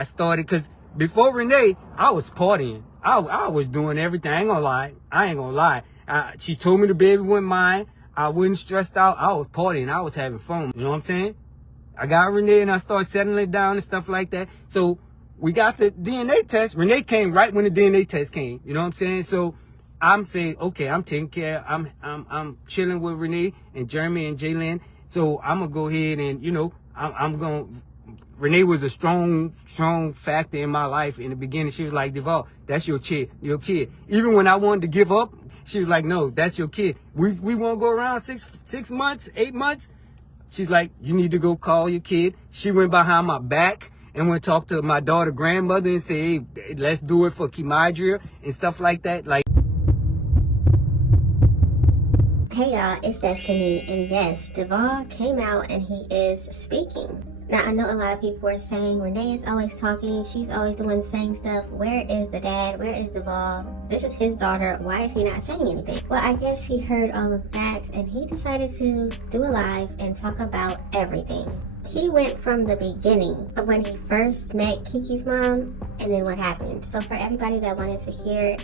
I started, because before Renee, I was partying. I was doing everything. I ain't gonna lie. She told me the baby wasn't mine. I wasn't stressed out. I was partying. I was having fun. You know what I'm saying? I got Renee and I started settling it down and stuff like that. So we got the DNA test. Renee came right when the DNA test came. You know what I'm saying? So I'm saying, okay, I'm taking care. I'm chilling with Renee and Jeremy and Jalen. So I'm gonna go ahead and, you know, I'm gonna. Renee was a strong factor in my life. In the beginning, she was like, Devall, that's your kid. Even when I wanted to give up, she was like, no, that's your kid. We won't go around 6 months, 8 months. She's like, you need to go call your kid. She went behind my back and went talk to my daughter grandmother and say, hey, let's do it for Kimadria and stuff like that. Like, hey y'all, it's Destiny, and yes, Devall came out and he is speaking. Now, I know a lot of people are saying Renee is always talking, she's always the one saying stuff. Where is the dad? Where is Devall? This is his daughter. Why is he not saying anything? Well, I guess he heard all of that and he decided to do a live and talk about everything. He went from the beginning of when he first met Kiki's mom and then what happened. So for everybody that wanted to hear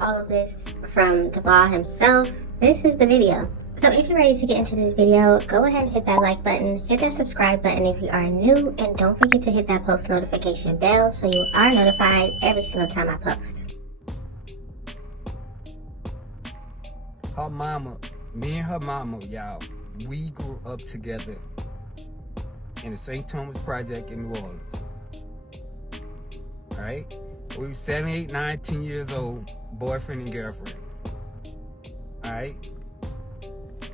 all of this from Devall himself, this is the video. So if you're ready to get into this video, go ahead and hit that like button, hit that subscribe button if you are new, and don't forget to hit that post notification bell so you are notified every single time I post. her mama, me and her mama, y'all, we grew up together in the St. Thomas Project in New Orleans. All right? We were 7, 8, 9, 10 years old, boyfriend and girlfriend. All right?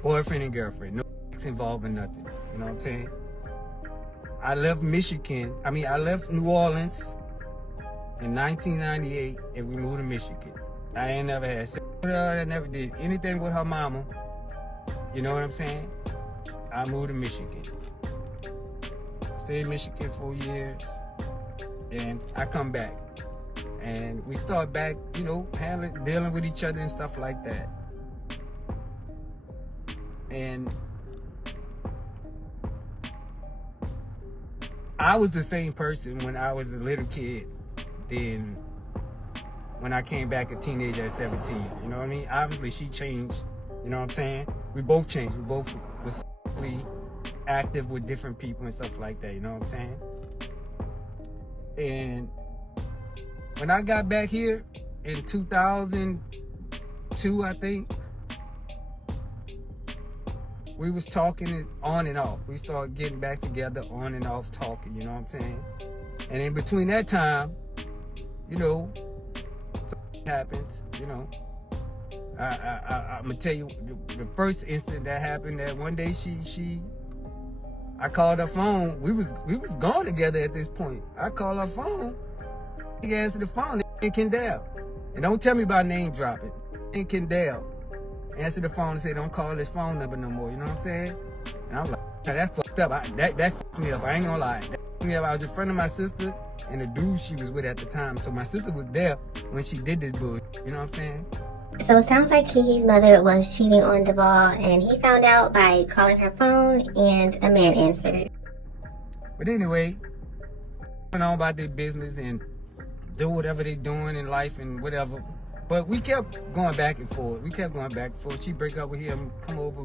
Boyfriend and girlfriend. No involved in nothing. You know what I'm saying? I left New Orleans in 1998 and we moved to Michigan. I ain't never had sex with her. I never did anything with her mama. You know what I'm saying? I moved to Michigan. Stayed in Michigan 4 years. And I come back. And we start back, you know, dealing with each other and stuff like that. And I was the same person when I was a little kid than when I came back a teenager at 17. You know what I mean? Obviously, she changed. You know what I'm saying? We both changed. We both was active with different people and stuff like that. You know what I'm saying? And when I got back here in 2002, I think, we was talking on and off. We started getting back together on and off talking, you know what I'm saying? And in between that time, you know, something happened, you know. I'm gonna tell you the first incident that happened, that one day I called her phone. We was gone together at this point. I called her phone. He answered the phone, in Kendall. And don't tell me about name dropping. In Kendall. Answer the phone and say, don't call this phone number no more. You know what I'm saying? And I'm like, that fucked up. That fucked me up. I ain't gonna lie. That fucked me up. I was in front of my sister and the dude she was with at the time. So my sister was there when she did this bullshit. You know what I'm saying? So it sounds like Kiki's mother was cheating on Devall and he found out by calling her phone and a man answered. But anyway, went on about their business and do whatever they doing in life and whatever. But we kept going back and forth. She break up with him, come over,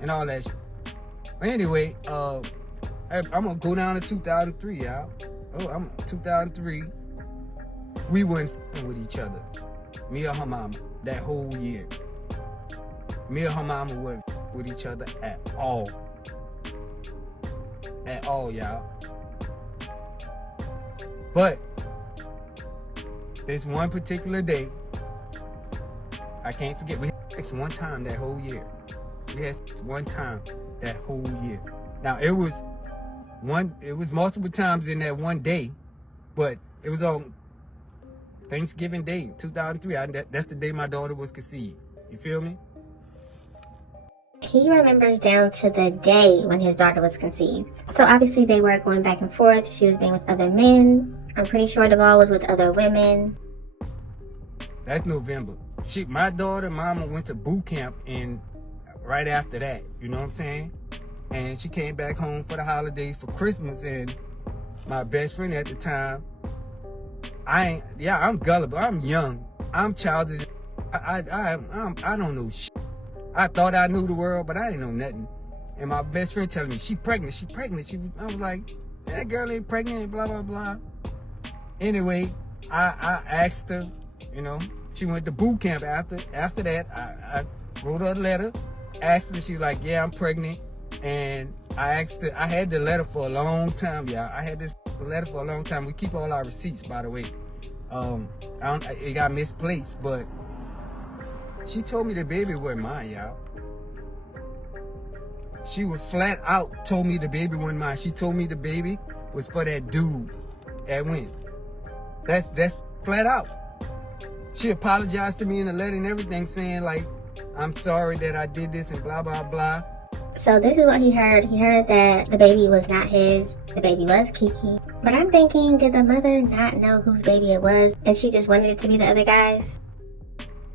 and all that shit. But anyway, I'm gonna go down to 2003, y'all. 2003. We weren't f***ing with each other. Me or her mama, that whole year. Me or her mama weren't f***ing with each other at all. At all, y'all. But this one particular day, I can't forget, we had sex one time that whole year. Now it was multiple times in that one day, but it was on Thanksgiving Day, 2003. That's the day my daughter was conceived. You feel me? He remembers down to the day when his daughter was conceived. So obviously they were going back and forth. She was being with other men. I'm pretty sure Devall was with other women. That's November. My daughter, mama went to boot camp and right after that, you know what I'm saying? And she came back home for the holidays for Christmas, and my best friend at the time. I'm gullible. I'm young. I'm childish. I don't know shit. I thought I knew the world, but I ain't know nothing. And my best friend telling me, she pregnant. I was like, that girl ain't pregnant, blah, blah, blah. Anyway, I asked her, you know, she went to boot camp after that. I wrote her a letter, asked her, she was like, yeah, I'm pregnant. And I asked her, I had the letter for a long time, y'all. I had this letter for a long time. We keep all our receipts, by the way. It got misplaced, but she told me the baby wasn't mine, y'all. She was flat out told me the baby wasn't mine. She told me the baby was for that dude that went. That's flat out. She apologized to me in the letter and everything, saying like, I'm sorry that I did this and blah, blah, blah. So this is what he heard. He heard that the baby was not his. The baby was Kiki. But I'm thinking, did the mother not know whose baby it was and she just wanted it to be the other guy's?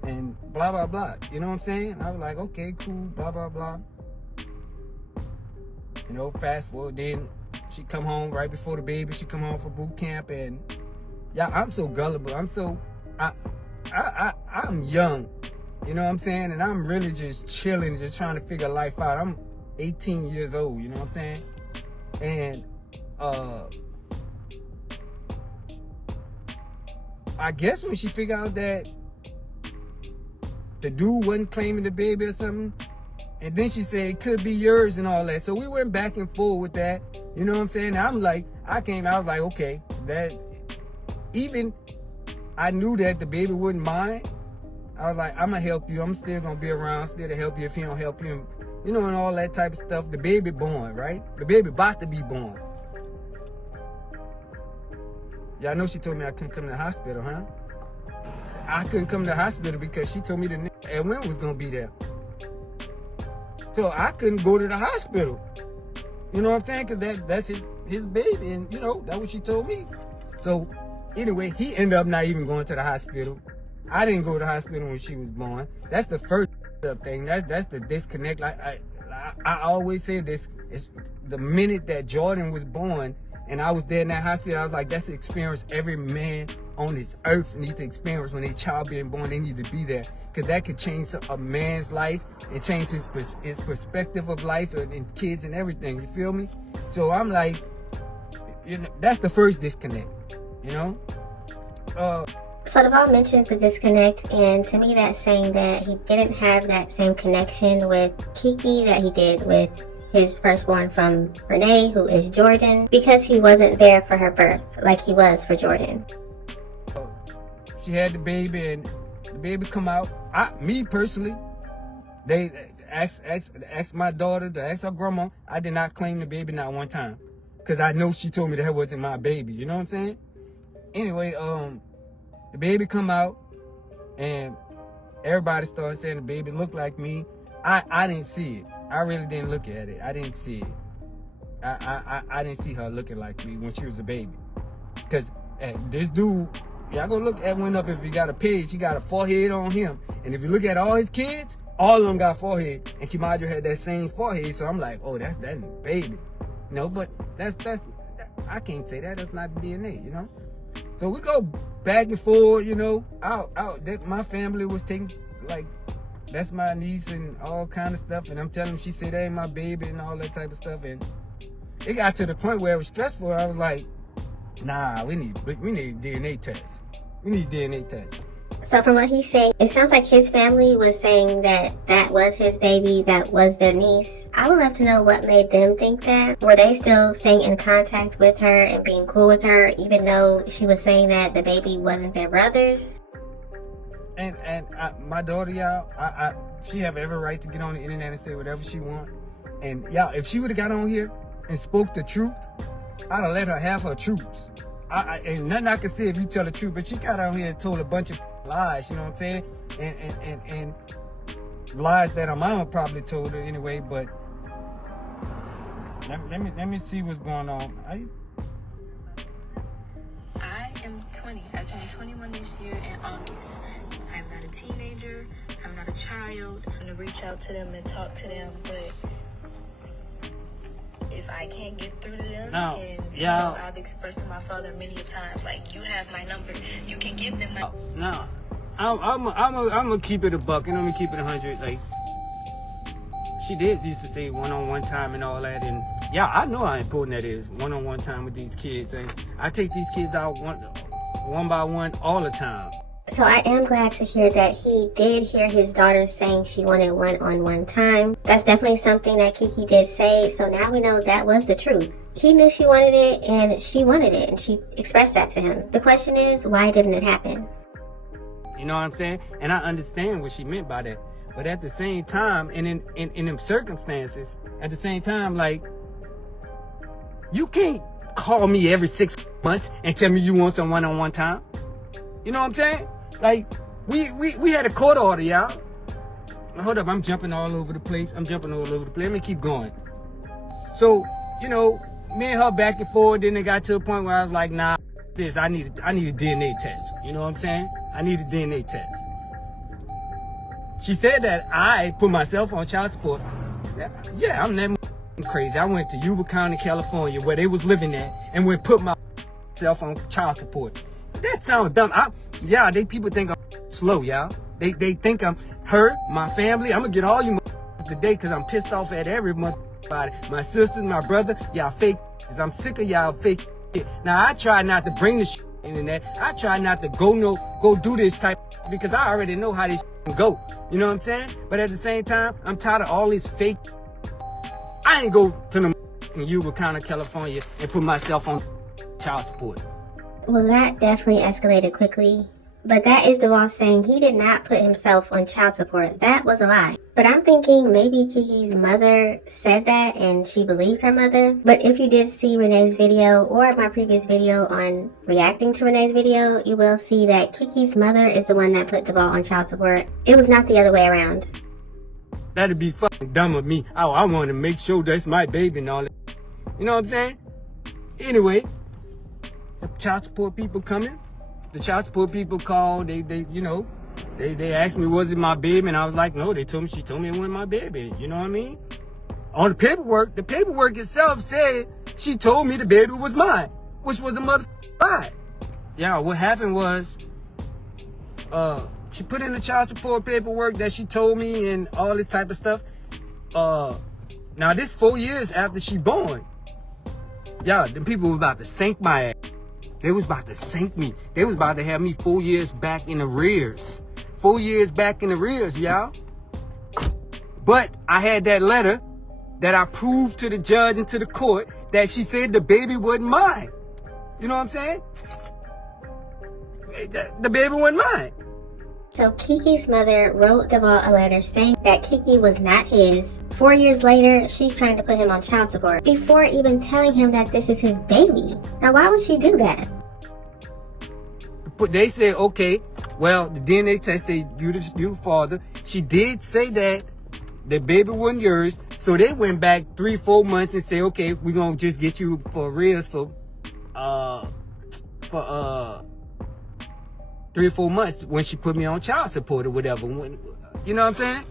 And blah, blah, blah. You know what I'm saying? I was like, okay, cool, blah, blah, blah. You know, fast forward, then she come home right before the baby. She come home from boot camp, and yeah, I'm so gullible. I'm young, you know what I'm saying? And I'm really just chilling, just trying to figure life out. I'm 18 years old, you know what I'm saying? And I guess when she figured out that the dude wasn't claiming the baby or something, and then she said it could be yours and all that. So we went back and forth with that. You know what I'm saying? I was like, okay, that even I knew that the baby wasn't mine. I was like, I'm gonna help you. I'm still gonna be around, still to help you if he don't help you. You know, and all that type of stuff. The baby born, right? The baby about to be born. Y'all know she told me I couldn't come to the hospital, huh? I couldn't come to the hospital because she told me the Edwin was gonna be there. So I couldn't go to the hospital. You know what I'm saying? Because that's his baby. And, you know, that's what she told me. So, anyway, he ended up not even going to the hospital. I didn't go to the hospital when she was born. That's the first thing. That's the disconnect. Like I always say this. It's the minute that Jordan was born and I was there in that hospital, I was like, that's the experience every man on this earth needs to experience when their child being born. They need to be there. Because that could change a man's life and change his perspective of life and kids and everything. You feel me? So I'm like, you know, that's the first disconnect, you know? So Devall mentions the disconnect, and to me that's saying that he didn't have that same connection with Kiki that he did with his firstborn from Renee, who is Jordan, because he wasn't there for her birth like he was for Jordan. She had the baby and the baby come out. Me personally, they asked my daughter to ask her grandma. I did not claim the baby not one time. Because I know she told me that wasn't my baby. You know what I'm saying? Anyway, the baby come out and everybody started saying the baby looked like me. I didn't see it. I really didn't look at it. I didn't see it. I didn't see her looking like me when she was a baby. Because this dude, y'all go look at one up if you got a page. He got a forehead on him. And if you look at all his kids, all of them got forehead. And Kimaja had that same forehead. So I'm like, oh, that's that baby. No, but that's I can't say that. That's not DNA, you know? So we go back and forth, you know. My family was taking, like, that's my niece and all kind of stuff. And I'm telling him, she said that ain't my baby and all that type of stuff. And it got to the point where it was stressful. I was like, nah, we need DNA tests. We need DNA tests. So from what he's saying, it sounds like his family was saying that that was his baby, that was their niece. I would love to know what made them think that. Were they still staying in contact with her and being cool with her, even though she was saying that the baby wasn't their brother's? And my daughter, y'all, she have every right to get on the internet and say whatever she want. And y'all, if she would have got on here and spoke the truth, I'd have let her have her truths. And nothing I can say if you tell the truth, but she got on here and told a bunch of lies, you know what I'm saying? And lies that her mama probably told her anyway, but let me see what's going on. I am 20. I turned 21 this year in August. I'm not a teenager. I'm not a child. I'm going to reach out to them and talk to them, but if I can't get through to them, No, and yeah. you know, I've expressed to my father many a times, like, you have my number, you can give them my. No, I'm gonna keep it a buck, and I'm gonna keep it 100. Like, she did used to say one-on-one time and all that, and yeah, I know how important that is, one-on-one time with these kids. And I take these kids out one by one all the time. So I am glad to hear that he did hear his daughter saying she wanted one-on-one time. That's definitely something that Kiki did say, so now we know that was the truth. He knew she wanted it, and she wanted it, and she expressed that to him. The question is, why didn't it happen? You know what I'm saying? And I understand what she meant by that. But at the same time, and in them circumstances, at the same time, like, you can't call me every 6 months and tell me you want some one-on-one time. You know what I'm saying? Like, we had a court order, y'all. Hold up, I'm jumping all over the place. Let me keep going. So, you know, me and her back and forth, then it got to a point where I was like, nah, I need a DNA test. You know what I'm saying? I need a DNA test. She said that I put myself on child support. Yeah, I'm that crazy. I went to Yuba County, California, where they was living at, and went put myself on child support. That sounds dumb. People think I'm slow, y'all. They think I'm hurt, my family. I'm gonna get all you today because I'm pissed off at every body. My sisters, my brother, y'all fake. I'm sick of y'all fake shit. Now I try not to bring the shit in that. I try not to go do this type because I already know how this shit go. You know what I'm saying? But at the same time, I'm tired of all this fake. I ain't go to the Yuba County, California and put myself on child support. Well, that definitely escalated quickly. But that is Devall saying he did not put himself on child support. That was a lie. But I'm thinking maybe Kiki's mother said that and she believed her mother. But if you did see Renee's video or my previous video on reacting to Renee's video, you will see that Kiki's mother is the one that put Devall on child support. It was not the other way around. That'd be fucking dumb of me. I want to make sure that's my baby and all that. You know what I'm saying? Anyway, the child support people coming. The child support people called. They asked me, was it my baby? And I was like, no. She told me it wasn't my baby. You know what I mean? On the paperwork itself said she told me the baby was mine, which was a motherfucking lie. Yeah, what happened was, she put in the child support paperwork that she told me and all this type of stuff. Now this 4 years after she born. Yeah, the people was about to sink my ass. They was about to sink me. They was about to have me 4 years back in arrears. 4 years back in arrears, y'all. But I had that letter that I proved to the judge and to the court that she said the baby wasn't mine. You know what I'm saying? The baby wasn't mine. So Kiki's mother wrote Devall a letter saying that Kiki was not his. 4 years later, she's trying to put him on child support before even telling him that this is his baby. Now, why would she do that? But they said, okay, well, the DNA test said you the father. She did say that the baby wasn't yours. So they went back 3-4 months and said, okay, we're going to just get you for arrears for 3 or 4 months when she put me on child support or whatever. You know what I'm saying?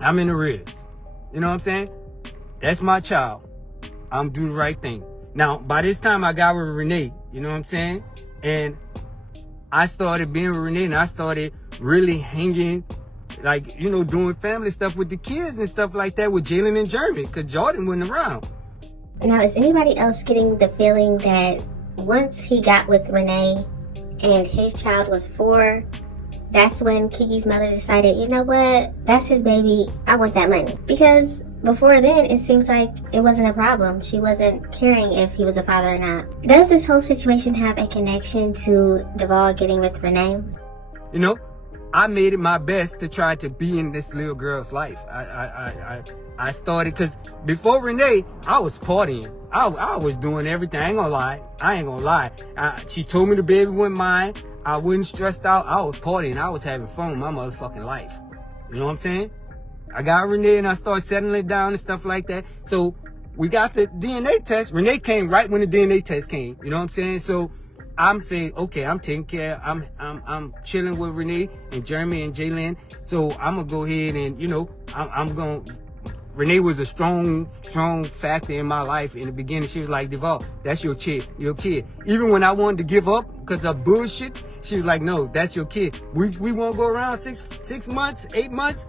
I'm in arrears. You know what I'm saying? That's my child. I'm doing the right thing. Now, by this time, I got with Renee. You know what I'm saying? And I started being with Renee and I started really hanging, like, you know, doing family stuff with the kids and stuff like that with Jalen and Jeremy because Jordan wasn't around. Now, is anybody else getting the feeling that once he got with Renee and his child was 4, that's when Kiki's mother decided, you know what, that's his baby, I want that money? Because before then, it seems like it wasn't a problem. She wasn't caring if he was a father or not. Does this whole situation have a connection to Devall getting with Renee? You know, I made it my best to try to be in this little girl's life. I started, because before Renee, I was partying. I was doing everything. I ain't gonna lie. She told me the baby wasn't mine. I wasn't stressed out. I was partying. I was having fun with my motherfucking life. You know what I'm saying? I got Renee and I started settling it down and stuff like that. So we got the DNA test. Renee came right when the DNA test came. You know what I'm saying? So I'm saying, okay, I'm taking care. I'm chilling with Renee and Jeremy and Jalen. So I'm gonna go ahead and, you know, I'm gonna Renee was a strong factor in my life. In the beginning, she was like, Devall, that's your kid. Even when I wanted to give up because of bullshit, she was like, no, that's your kid. We won't go around 6 months, 8 months.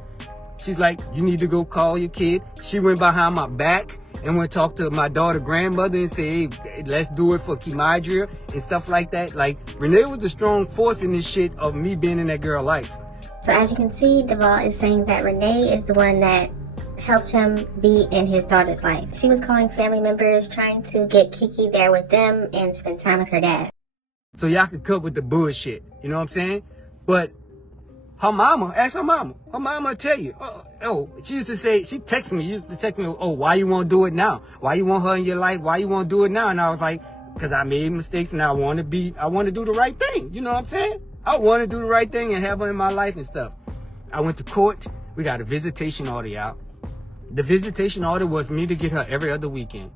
She's like, you need to go call your kid. She went behind my back and went talk to my daughter grandmother and say, hey, let's do it for Kimadria and stuff like that. Like, Renee was the strong force in this shit of me being in that girl's life. So as you can see, Devall is saying that Renee is the one that helped him be in his daughter's life. She was calling family members, trying to get Kiki there with them and spend time with her dad. So y'all can cut with the bullshit. You know what I'm saying? But her mama, ask her mama. Her mama will tell you. She used to say, she used to text me, oh, why you want to do it now? Why you want her in your life? Why you want to do it now? And I was like, because I made mistakes and I want to do the right thing. You know what I'm saying? I want to do the right thing and have her in my life and stuff. I went to court. We got a visitation order out. The visitation order was me to get her every other weekend.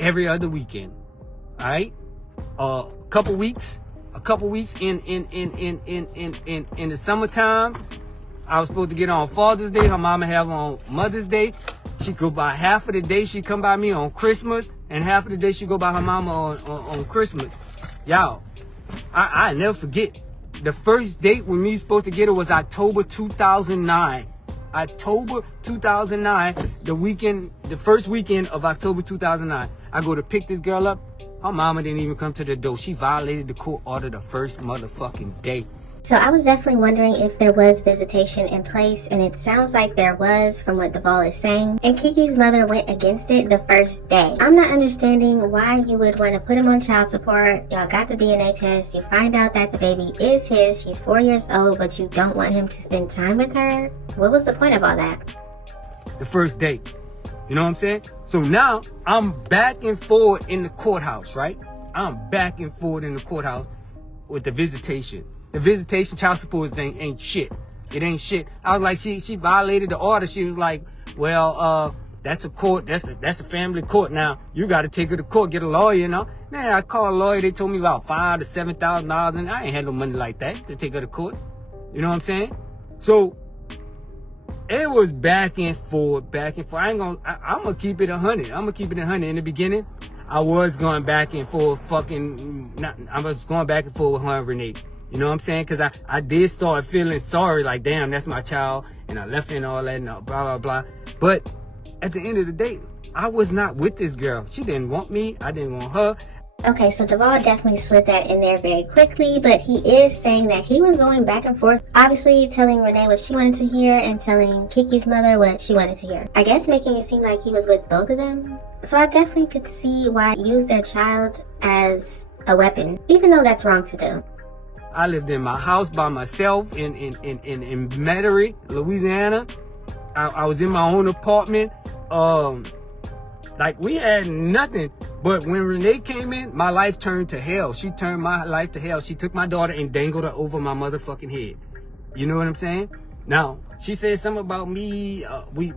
Every other weekend. All right? A couple weeks in the summertime. I was supposed to get her on Father's Day. Her mama have her on Mother's Day. She go by half of the day. She come by me on Christmas, and half of the day she go by her mama on Christmas. Y'all, I never forget. The first date when we supposed to get her was October 2009. October 2009, the first weekend of October 2009. I go to pick this girl up. Her mama didn't even come to the door. She violated the court order the first motherfucking day. So I was definitely wondering if there was visitation in place, and it sounds like there was from what Devall is saying. And Kiki's mother went against it the first day. I'm not understanding why you would want to put him on child support. Y'all got the DNA test. You find out that the baby is his. He's 4 years old, but you don't want him to spend time with her. What was the point of all that? The first date. You know what I'm saying? So now I'm back and forth in the courthouse, right? I'm back and forth in the courthouse with the visitation. The visitation child support ain't shit. It ain't shit. I was like, she violated the order. She was like, well, that's a court. That's a family court. Now you got to take her to court, get a lawyer. You know, man, I called a lawyer. They told me about $5,000 to $7,000, and I ain't had no money like that to take her to court. You know what I'm saying? So it was back and forth. I'm gonna keep it 100. I'm gonna keep it 100. In the beginning, I was going back and forth. I was going back and forth with her and Renee. You know what I'm saying? Because I did start feeling sorry, like, damn, that's my child, and I left her and all that, and blah, blah, blah. But at the end of the day, I was not with this girl. She didn't want me. I didn't want her. Okay, so Devall definitely slid that in there very quickly, but he is saying that he was going back and forth, obviously telling Renee what she wanted to hear and telling Kiki's mother what she wanted to hear. I guess making it seem like he was with both of them. So I definitely could see why he used their child as a weapon, even though that's wrong to do. I lived in my house by myself in Metairie, Louisiana. I was in my own apartment. Like, we had nothing. But when Renee came in, my life turned to hell. She turned my life to hell. She took my daughter and dangled her over my motherfucking head. You know what I'm saying? Now, she said something about me. We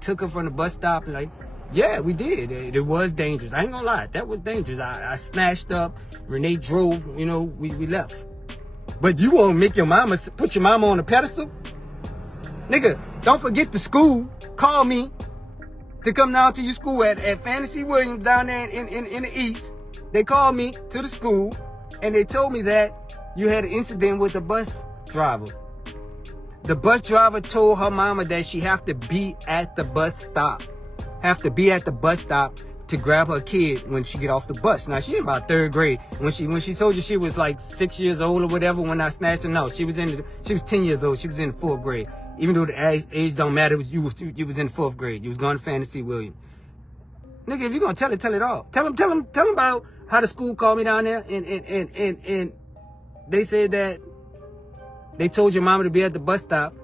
took her from the bus stop. Like, yeah, we did. It was dangerous. I ain't gonna lie. That was dangerous. I snatched up. Renee drove. You know, we left. But you won't make your mama, put your mama on a pedestal? Nigga, don't forget the school. Call me to come down to your school at Fantasy Williams down there in the East. They called me to the school and they told me that you had an incident with the bus driver. The bus driver told her mama that she have to be at the bus stop. To grab her kid when she get off the bus. Now, she in about 3rd grade. When she told you she was like 6 years old or whatever when I snatched her, no, she was 10 years old. She was in the 4th grade. Even though the age don't matter, you was in the 4th grade. You was going to Fantasy Williams. Nigga, if you're gonna tell it all. Tell them about how the school called me down there and they said that they told your mama to be at the bus stop.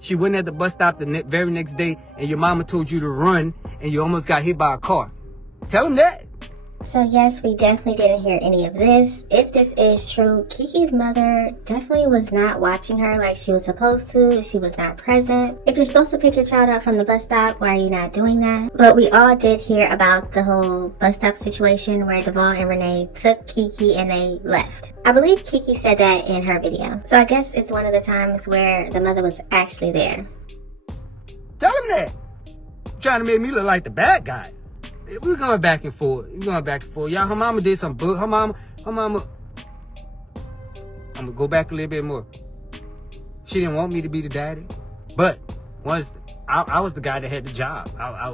She went at the bus stop the very next day and your mama told you to run and you almost got hit by a car. Tell them that. So yes, we definitely didn't hear any of this. If this is true, Kiki's mother definitely was not watching her like she was supposed to. She was not present. If you're supposed to pick your child up from the bus stop, why are you not doing that? But we all did hear about the whole bus stop situation where Devall and Renee took Kiki and they left. I believe Kiki said that in her video. So I guess it's one of the times where the mother was actually there. Tell them that. trying to make me look like the bad guy. We're going back and forth. Y'all, her mama did some book. Her mama, I'm gonna go back a little bit more. She didn't want me to be the daddy, but I was the guy that had the job. I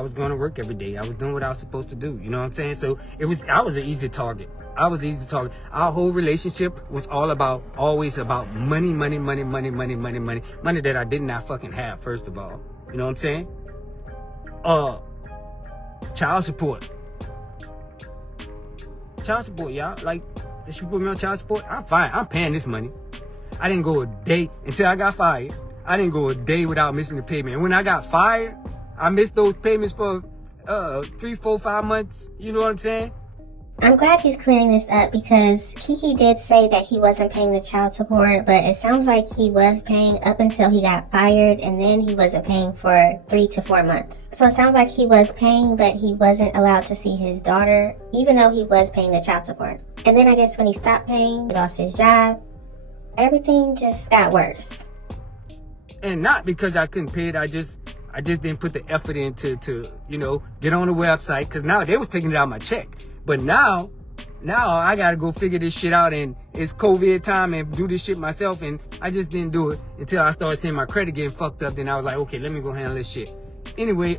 was going to work every day. I was doing what I was supposed to do. You know what I'm saying? So I was an easy target. Our whole relationship was always about money that I did not fucking have, first of all. You know what I'm saying? Child support, y'all. Like, did she put me on child support? I'm fine. I'm paying this money. I didn't go a day until I got fired. I didn't go a day without missing a payment. And when I got fired, I missed those payments for 3, 4, 5 months. You know what I'm saying? I'm glad he's clearing this up because Kiki did say that he wasn't paying the child support, but it sounds like he was paying up until he got fired, and then he wasn't paying for 3 to 4 months. So it sounds like he was paying, but he wasn't allowed to see his daughter, even though he was paying the child support. And then I guess when he stopped paying, he lost his job. Everything just got worse. And not because I couldn't pay it, I just didn't put the effort in to get on the website, because now they was taking it out of my check. But now I gotta go figure this shit out, and it's COVID time and do this shit myself, and I just didn't do it until I started seeing my credit getting fucked up. Then I was like, okay, let me go handle this shit. Anyway,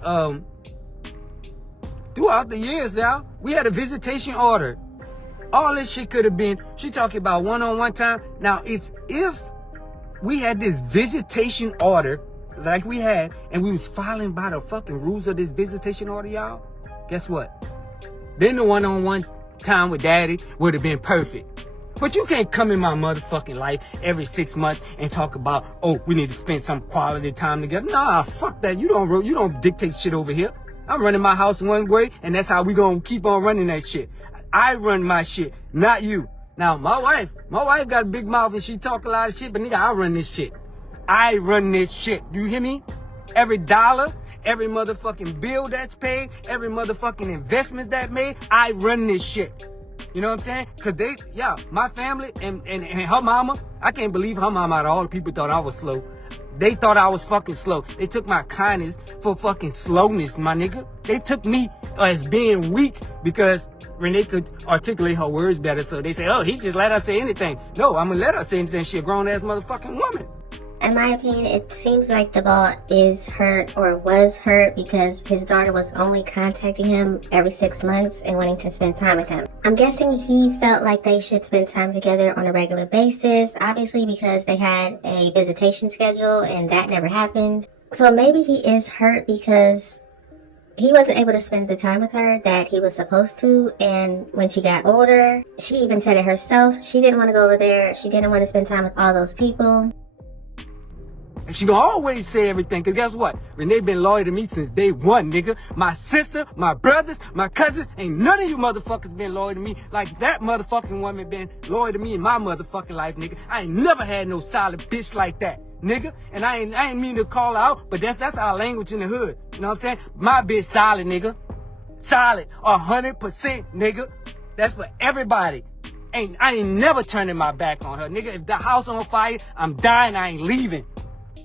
throughout the years, y'all, we had a visitation order. All this shit could have been, she talking about one-on-one time. Now, if we had this visitation order like we had, and we was following by the fucking rules of this visitation order, y'all, guess what? Then the one-on-one time with daddy would have been perfect. But you can't come in my motherfucking life every 6 months and talk about, oh, we need to spend some quality time together. Nah, fuck that. You don't dictate shit over here. I'm running my house one way, and that's how we gonna keep on running that shit. I run my shit, not you. Now, my wife got a big mouth and she talk a lot of shit, but nigga, I run this shit. I run this shit. You hear me? Every dollar, every motherfucking bill that's paid, every motherfucking investment that made, I run this shit. You know what I'm saying? Cause my family and her mama, I can't believe her mama out of all the people thought I was slow. They thought I was fucking slow. They took my kindness for fucking slowness, my nigga. They took me as being weak because Renee could articulate her words better, so they say, oh, he just let her say anything. No, I'm gonna let her say anything. She a grown-ass motherfucking woman. In my opinion, it seems like Devall is hurt or was hurt because his daughter was only contacting him every 6 months and wanting to spend time with him. I'm guessing he felt like they should spend time together on a regular basis, obviously because they had a visitation schedule and that never happened. So maybe he is hurt because he wasn't able to spend the time with her that he was supposed to, and when she got older, she even said it herself, she didn't want to go over there, she didn't want to spend time with all those people. And she gonna always say everything, cause guess what? Renee been loyal to me since day one, nigga. My sister, my brothers, my cousins, ain't none of you motherfuckers been loyal to me like that motherfucking woman been loyal to me in my motherfucking life, nigga. I ain't never had no solid bitch like that, nigga. And I ain't mean to call out, but that's our language in the hood. You know what I'm saying? My bitch solid, nigga. Solid, 100%, nigga. That's for everybody. I ain't never turning my back on her, nigga. If the house on fire, I'm dying, I ain't leaving.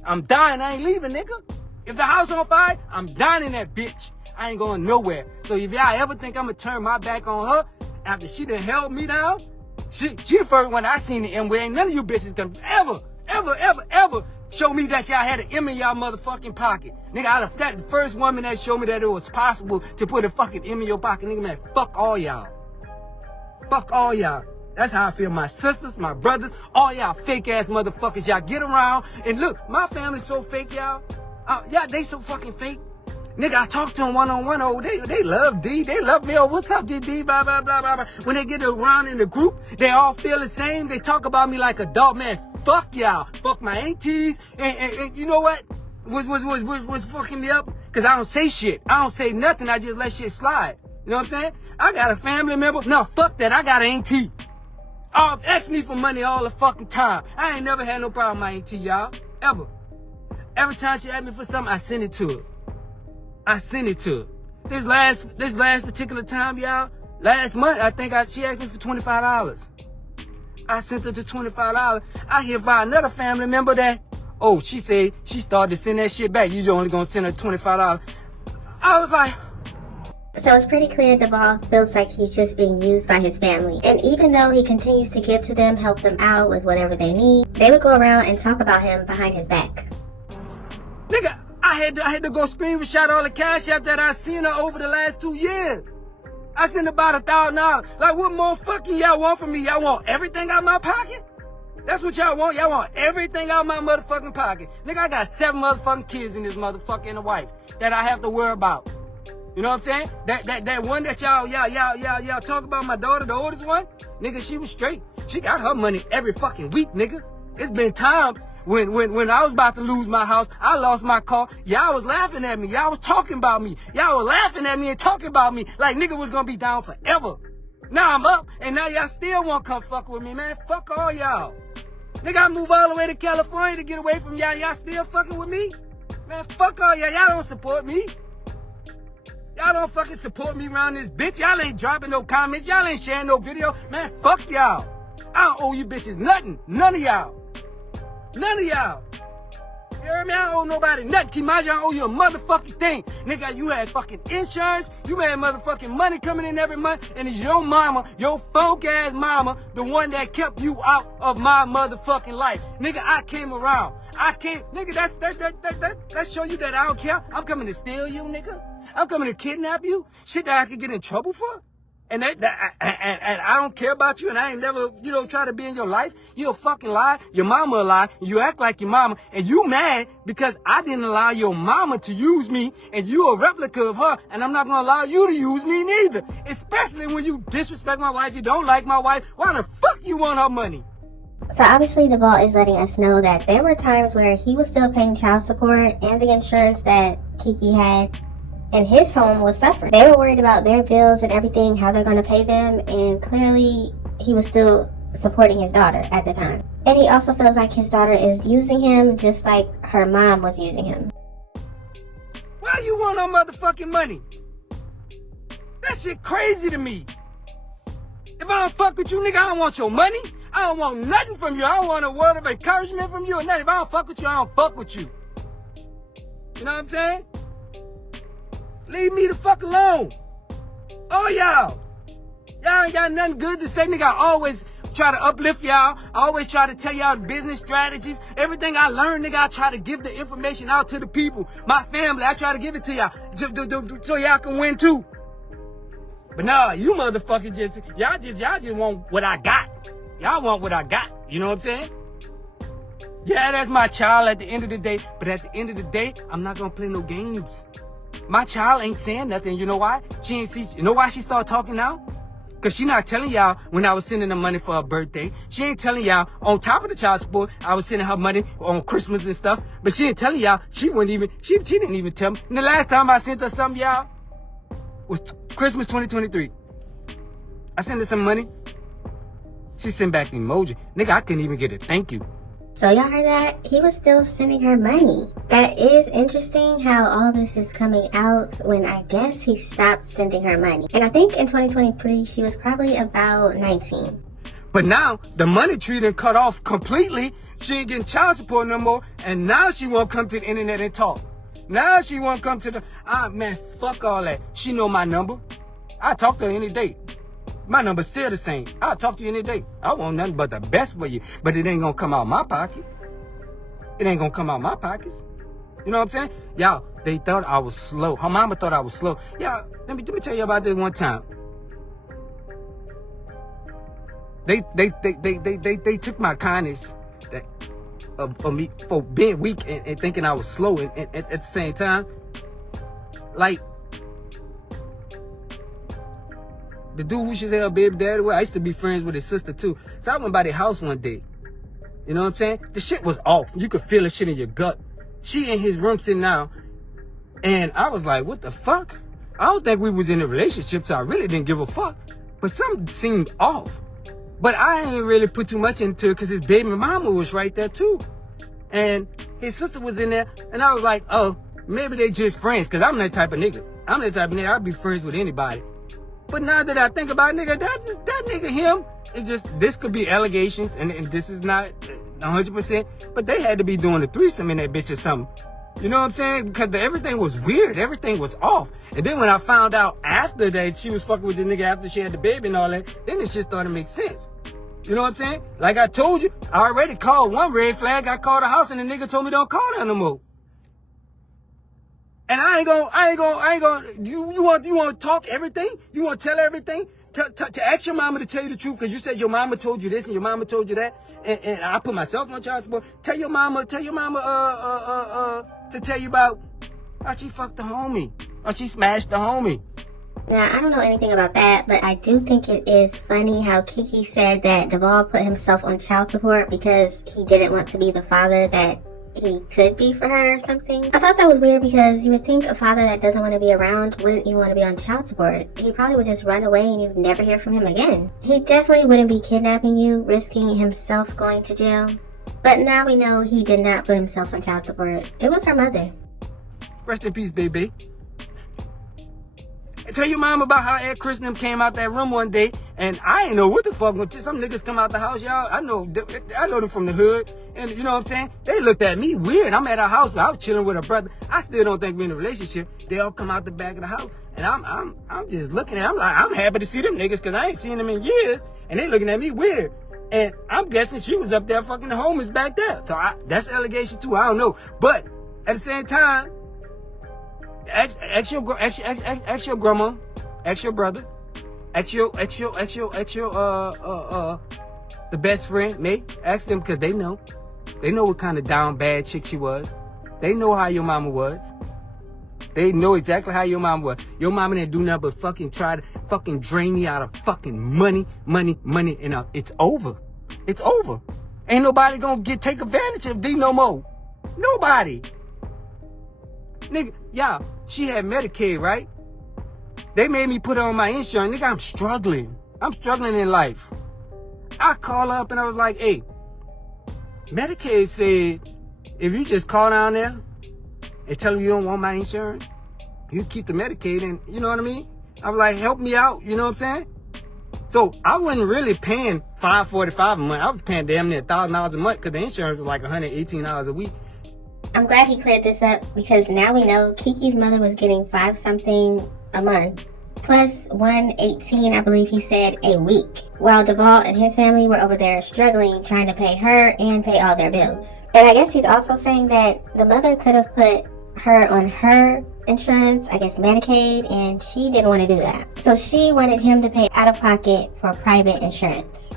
I'm dying, I ain't leaving, nigga. If the house on fire, I'm dying in that bitch. I ain't going nowhere. So if y'all ever think I'm gonna turn my back on her after she done held me down, she the first one I seen the M-way. Ain't none of you bitches can ever show me that y'all had an M in y'all motherfucking pocket. Nigga, that the first woman that showed me that it was possible to put a fucking M in your pocket, nigga, man, fuck all y'all. Fuck all y'all. That's how I feel. My sisters, my brothers, all y'all fake ass motherfuckers. Y'all get around and look, my family's so fake, y'all. They so fucking fake. Nigga, I talk to them one-on-one. Oh, they love D. They love me. Oh, what's up, D? Blah, blah, blah, blah, blah. When they get around in the group, they all feel the same. They talk about me like a dog, man. Fuck y'all. Fuck my aunties. And you know what? Was fucking me up? Cause I don't say shit. I don't say nothing. I just let shit slide. You know what I'm saying? I got a family member. No, fuck that. I got an auntie. Oh, ask me for money all the fucking time. I ain't never had no problem with my auntie, y'all. Ever. Every time she asked me for something, I send it to her. This last particular time, y'all, last month, I think she asked me for $25. I sent her the $25. I hear by another family member that, Oh, she said she started to send that shit back. You only gonna send her $25. I was like... So it's pretty clear Devall feels like he's just being used by his family. And even though he continues to give to them, help them out with whatever they need, they would go around and talk about him behind his back. Nigga, I had to go screenshot all the Cashapp that I seen her over the last 2 years. I sent about $1,000. Like, what more fucking y'all want from me? Y'all want everything out my pocket? That's what y'all want? Y'all want everything out my motherfucking pocket. Nigga, I got 7 motherfucking kids in this motherfucker and a wife that I have to worry about. You know what I'm saying? That one that y'all talk about, my daughter, the oldest one, nigga, she was straight. She got her money every fucking week, nigga. It's been times when I was about to lose my house, I lost my car, y'all was laughing at me. Y'all was talking about me. Y'all were laughing at me and talking about me like nigga was gonna be down forever. Now I'm up, and now y'all still won't come fuck with me, man. Fuck all y'all. Nigga, I moved all the way to California to get away from y'all. Y'all still fucking with me? Man, fuck all y'all. Y'all don't support me. Y'all don't fucking support me around this bitch. Y'all ain't dropping no comments. Y'all ain't sharing no video. Man, fuck y'all. I don't owe you bitches nothing. None of y'all. None of y'all. You heard me? I don't owe nobody nothing. Kimaja, I don't owe you a motherfucking thing. Nigga, you had fucking insurance. You had motherfucking money coming in every month. And it's your mama, your folk ass mama, the one that kept you out of my motherfucking life. Nigga, I came around. I can't, nigga, that show you that I don't care. I'm coming to steal you, nigga. I'm coming to kidnap you. Shit that I could get in trouble for. And I don't care about you, and I ain't never, try to be in your life. You a fucking lie. Your mama a lie. You act like your mama, and you mad because I didn't allow your mama to use me, and you a replica of her, and I'm not gonna allow you to use me neither. Especially when you disrespect my wife, you don't like my wife. Why the fuck you want her money? So obviously Devall is letting us know that there were times where he was still paying child support and the insurance that Kiki had, and his home was suffering. They were worried about their bills and everything, how they're going to pay them, and clearly he was still supporting his daughter at the time. And he also feels like his daughter is using him just like her mom was using him. Why you want no motherfucking money? That shit crazy to me. If I don't fuck with you, nigga, I don't want your money. I don't want nothing from you. I don't want a word of encouragement from you or nothing. If I don't fuck with you, I don't fuck with you. You know what I'm saying? Leave me the fuck alone. Oh, y'all. Y'all ain't got nothing good to say, nigga. I always try to uplift y'all. I always try to tell y'all business strategies. Everything I learned, nigga, I try to give the information out to the people. My family, I try to give it to y'all. So y'all can win too. But nah, you motherfuckers y'all just want what I got. Y'all want what I got. You know what I'm saying? Yeah, that's my child at the end of the day. But at the end of the day, I'm not gonna play no games. My child ain't saying nothing. You know why? You know why she started talking now? Because she not telling y'all when I was sending her money for her birthday. She ain't telling y'all on top of the child support, I was sending her money on Christmas and stuff. But she ain't telling y'all. She didn't even tell me. And the last time I sent her something, y'all, was Christmas 2023. I sent her some money. She sent back an emoji. Nigga, I couldn't even get a thank you. So y'all heard that? He was still sending her money. That is interesting how all this is coming out when I guess he stopped sending her money. And I think in 2023, she was probably about 19. But now, the money tree done cut off completely. She ain't getting child support no more. And now she won't come to the internet and talk. Now she won't come to the... man, fuck all that. She know my number. I talk to her any day. My number's still the same. I'll talk to you any day. I want nothing but the best for you. But it ain't gonna come out my pocket. It ain't gonna come out my pockets. You know what I'm saying? Y'all, they thought I was slow. Her mama thought I was slow. Y'all, let me tell you about this one time. They took my kindness of me for being weak and thinking I was slow and at the same time. Like, the dude who should have baby daddy, well, I used to be friends with his sister too. So I went by their house one day. You know what I'm saying? The shit was off. You could feel the shit in your gut. She in his room sitting down. And I was like, what the fuck? I don't think we was in a relationship, so I really didn't give a fuck. But something seemed off. But I ain't really put too much into it because his baby mama was right there too. And his sister was in there. And I was like, oh, maybe they just friends. Because I'm that type of nigga. I'm that type of nigga. I'll be friends with anybody. But now that I think about it, nigga, that nigga, him, it just, this could be allegations, and this is not 100%. But they had to be doing a threesome in that bitch or something. You know what I'm saying? Because everything was weird. Everything was off. And then when I found out after that she was fucking with the nigga after she had the baby and all that, then this shit started to make sense. You know what I'm saying? Like I told you, I already called one red flag. I called the house and the nigga told me don't call that no more. And I ain't gonna, you want to talk everything? You want to tell everything? To ask your mama to tell you the truth, because you said your mama told you this and your mama told you that, and I put myself on child support. Tell your mama, to tell you about how she fucked the homie, or she smashed the homie. Now, I don't know anything about that, but I do think it is funny how Kiki said that Devall put himself on child support because he didn't want to be the father that he could be for her or something. I thought that was weird because you would think a father that doesn't want to be around wouldn't even want to be on child support. He probably would just run away and you'd never hear from him again. He definitely wouldn't be kidnapping you, risking himself going to jail. But now we know he did not put himself on child support. It was her mother. Rest in peace, baby. And tell your mom about how Ed Chris and them came out that room one day, and I ain't know what the fuck. Some niggas come out the house, y'all. I know them from the hood, and you know what I'm saying? They looked at me weird. I'm at our house, but I was chilling with a brother. I still don't think we're in a relationship. They all come out the back of the house, and I'm just looking at them like, I'm happy to see them niggas, because I ain't seen them in years, and they looking at me weird. And I'm guessing she was up there fucking the homies back there. So that's allegation too. I don't know. But at the same time, ask your grandma, ask your brother, ask your the best friend, mate. Ask them, because they know what kind of down bad chick she was. They know how your mama was. They know exactly how your mama was. Your mama didn't do nothing but fucking try to fucking drain me out of fucking money, and it's over. It's over. Ain't nobody gonna take advantage of D no more. Nobody. Nigga, y'all, she had Medicaid, right? They made me put her on my insurance. Nigga, I'm struggling. I'm struggling in life. I call her up and I was like, hey, Medicaid said, if you just call down there and tell them you don't want my insurance, you keep the Medicaid, and you know what I mean? I was like, help me out, you know what I'm saying? So I wasn't really paying $545 a month. I was paying damn near $1,000 a month because the insurance was like $118 a week. I'm glad he cleared this up, because now we know Kiki's mother was getting $5 something a month, plus $118, I believe he said, a week, while Devall and his family were over there struggling, trying to pay her and pay all their bills. And I guess he's also saying that the mother could have put her on her insurance, I guess Medicaid, and she didn't want to do that. So she wanted him to pay out of pocket for private insurance.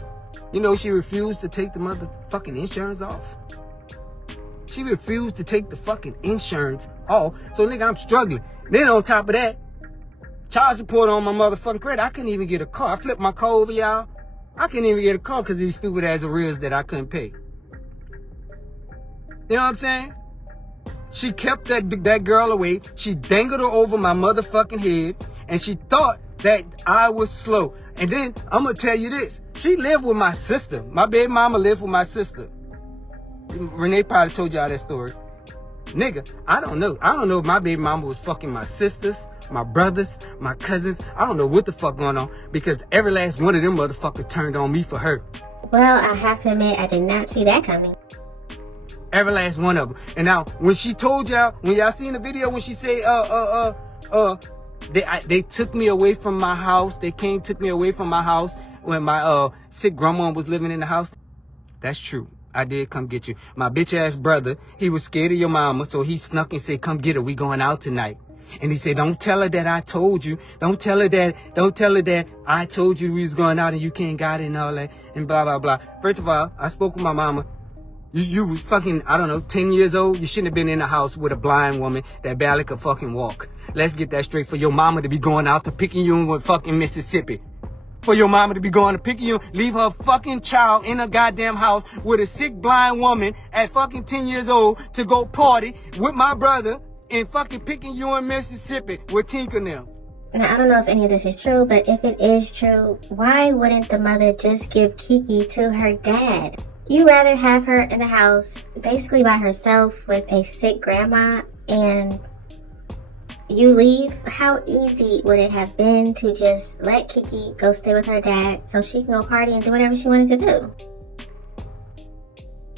You know, she refused to take the motherfucking insurance off. She refused to take the fucking insurance off. So nigga, I'm struggling. Then on top of that, child support on my motherfucking credit. I couldn't even get a car. I flipped my car over, y'all. I couldn't even get a car because of these stupid ass arrears that I couldn't pay. You know what I'm saying? She kept that girl away. She dangled her over my motherfucking head, and she thought that I was slow. And then I'm gonna tell you this: she lived with my sister. My baby mama lived with my sister. Renee probably told y'all that story. Nigga, I don't know. I don't know if my baby mama was fucking my sisters, my brothers, my cousins. I don't know what the fuck going on, because every last one of them motherfuckers turned on me for her. Well, I have to admit, I did not see that coming. Every last one of them. And now, when she told y'all, when y'all seen the video, when she said, they took me away from my house. They took me away from my house when my sick grandma was living in the house. That's true. I did come get you. My bitch ass brother, he was scared of your mama, so he snuck and said, come get her. We going out tonight. And he said, don't tell her that I told you. Don't tell her that I told you we was going out and you can't got it and all that and blah, blah, blah. First of all, I spoke with my mama. You was fucking, I don't know, 10 years old. You shouldn't have been in the house with a blind woman that barely could fucking walk. Let's get that straight. For your mama to be going out to Picayune with fucking Mississippi. For your mama to be going to Picayune, leave her fucking child in a goddamn house with a sick blind woman at fucking 10 years old to go party with my brother in fucking Picayune, Mississippi with Tinker now. Now, I don't know if any of this is true, but if it is true, why wouldn't the mother just give Kiki to her dad? You'd rather have her in the house basically by herself with a sick grandma and you leave? How easy would it have been to just let Kiki go stay with her dad so she can go party and do whatever she wanted to do?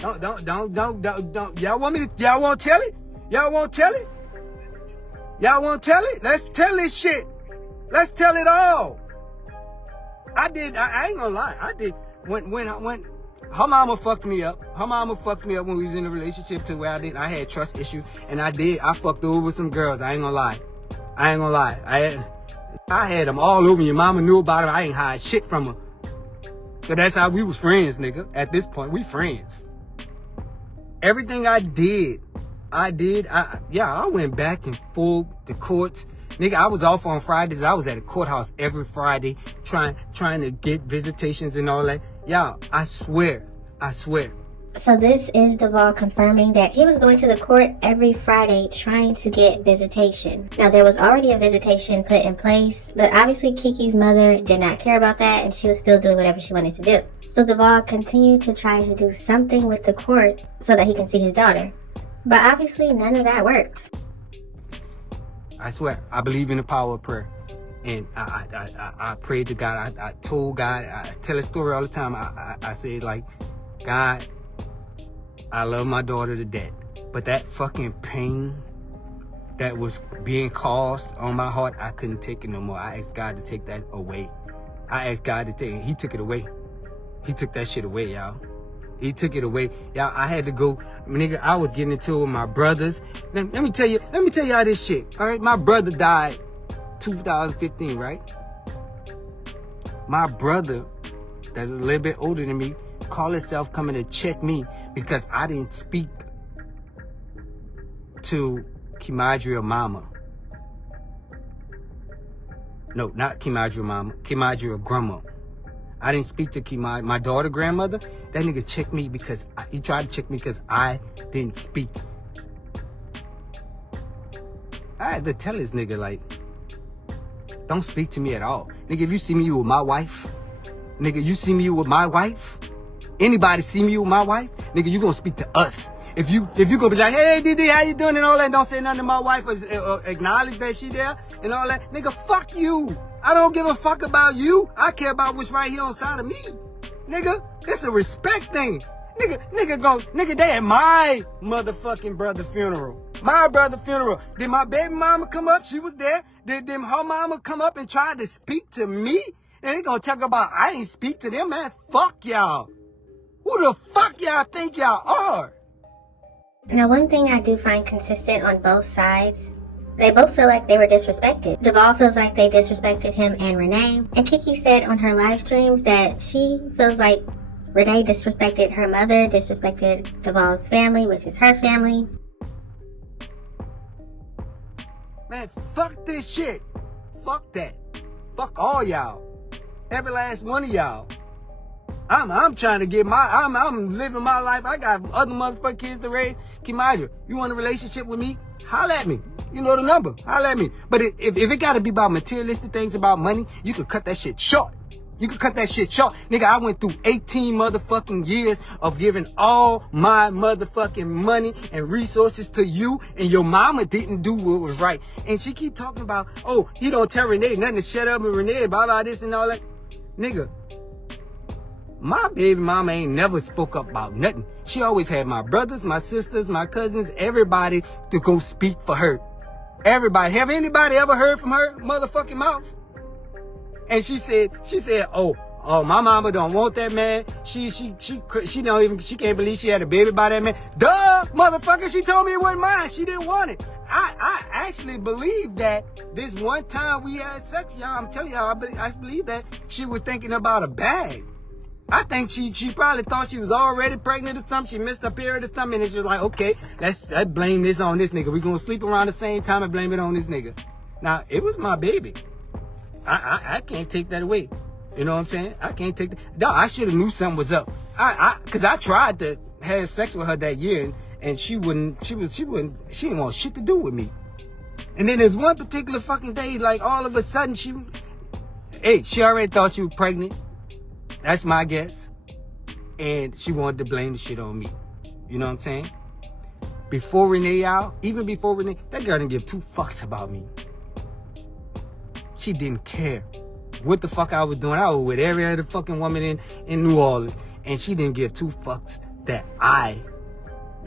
Don't. Y'all want me to? Y'all won't tell it? Y'all won't tell it? Y'all won't tell it? Let's tell this shit. Let's tell it all. I ain't gonna lie. I did. When her mama fucked me up. Her mama fucked me up when we was in a relationship to where I had trust issues, and I fucked over with some girls. I ain't gonna lie. I had them all over. Your mama knew about them. I ain't hide shit from her. Cause that's how we was friends, nigga. At this point, we friends. Everything I went back and forth the courts. Nigga, I was off on Fridays. I was at a courthouse every Friday trying to get visitations and all that. Y'all, I swear. So this is Devall confirming that he was going to the court every Friday trying to get visitation. Now, there was already a visitation put in place, but obviously Kiki's mother did not care about that, and she was still doing whatever she wanted to do. So Devall continued to try to do something with the court so that he can see his daughter. But obviously none of that worked. I swear, I believe in the power of prayer. And I prayed to God. I told God, I tell a story all the time. I said, like, God, I love my daughter to death. But that fucking pain that was being caused on my heart, I couldn't take it no more. I asked God to take that away. I asked God to take it. He took it away. He took that shit away, y'all. He took it away. Y'all, I had to go, nigga, I was getting into it with my brothers. Let me tell y'all this shit. All right, my brother died 2015, right? My brother, that's a little bit older than me, called himself coming to check me because I didn't speak to Kimadria mama. No, not Kimadria mama. Kimadria grandma. I didn't speak to my daughter grandmother. That nigga checked me because he tried to check me because I didn't speak. I had to tell this nigga, like, don't speak to me at all. Nigga, if you see me with my wife, nigga, you see me with my wife, anybody see me with my wife, nigga, you gonna speak to us. If you gonna be like, hey, DD, how you doing and all that, don't say nothing to my wife or acknowledge that she there and all that, nigga, fuck you. I don't give a fuck about you. I care about what's right here on side of me. Nigga, it's a respect thing. Nigga, they at my motherfucking brother funeral. My brother funeral. Did my baby mama come up? She was there. Did her mama come up and try to speak to me? And they gonna talk about I ain't speak to them, man. Fuck y'all. Who the fuck y'all think y'all are? Now, one thing I do find consistent on both sides, they both feel like they were disrespected. Devall feels like they disrespected him and Renee. And Kiki said on her live streams that she feels like Renee disrespected her mother, disrespected Devall's family, which is her family. Man, fuck this shit. Fuck that. Fuck all y'all. Every last one of y'all. I'm trying to get I'm living my life. I got other motherfucking kids to raise. Kimadria, you want a relationship with me? Holla at me. You know the number. Holla at me. But if it gotta be about materialistic things, about money, you could cut that shit short. You could cut that shit short. Nigga, I went through 18 motherfucking years of giving all my motherfucking money and resources to you, and your mama didn't do what was right. And she keep talking about, oh, you don't tell Renee nothing to shut up and Renee, blah, blah, this and all that. Nigga, my baby mama ain't never spoke up about nothing. She always had my brothers, my sisters, my cousins, everybody to go speak for her. Everybody. Have anybody ever heard from her motherfucking mouth? And she said, oh, my mama don't want that man. She can't believe she had a baby by that man. Duh, motherfucker, she told me it wasn't mine. She didn't want it. I actually believe that this one time we had sex, y'all, I'm telling y'all, I believe that she was thinking about a bag. I think she probably thought she was already pregnant or something. She missed her period or something, and she was like, okay, let's blame this on this nigga. We're gonna sleep around the same time and blame it on this nigga. Now, it was my baby. I can't take that away. You know what I'm saying? I can't take that. No, I should have knew something was up. Cause I tried to have sex with her that year, and she didn't want shit to do with me. And then there's one particular fucking day, like all of a sudden she already thought she was pregnant. That's my guess. And she wanted to blame the shit on me. You know what I'm saying? Before Renee out, even before Renee, that girl didn't give two fucks about me. She didn't care what the fuck I was doing. I was with every other fucking woman in New Orleans. And she didn't give two fucks that I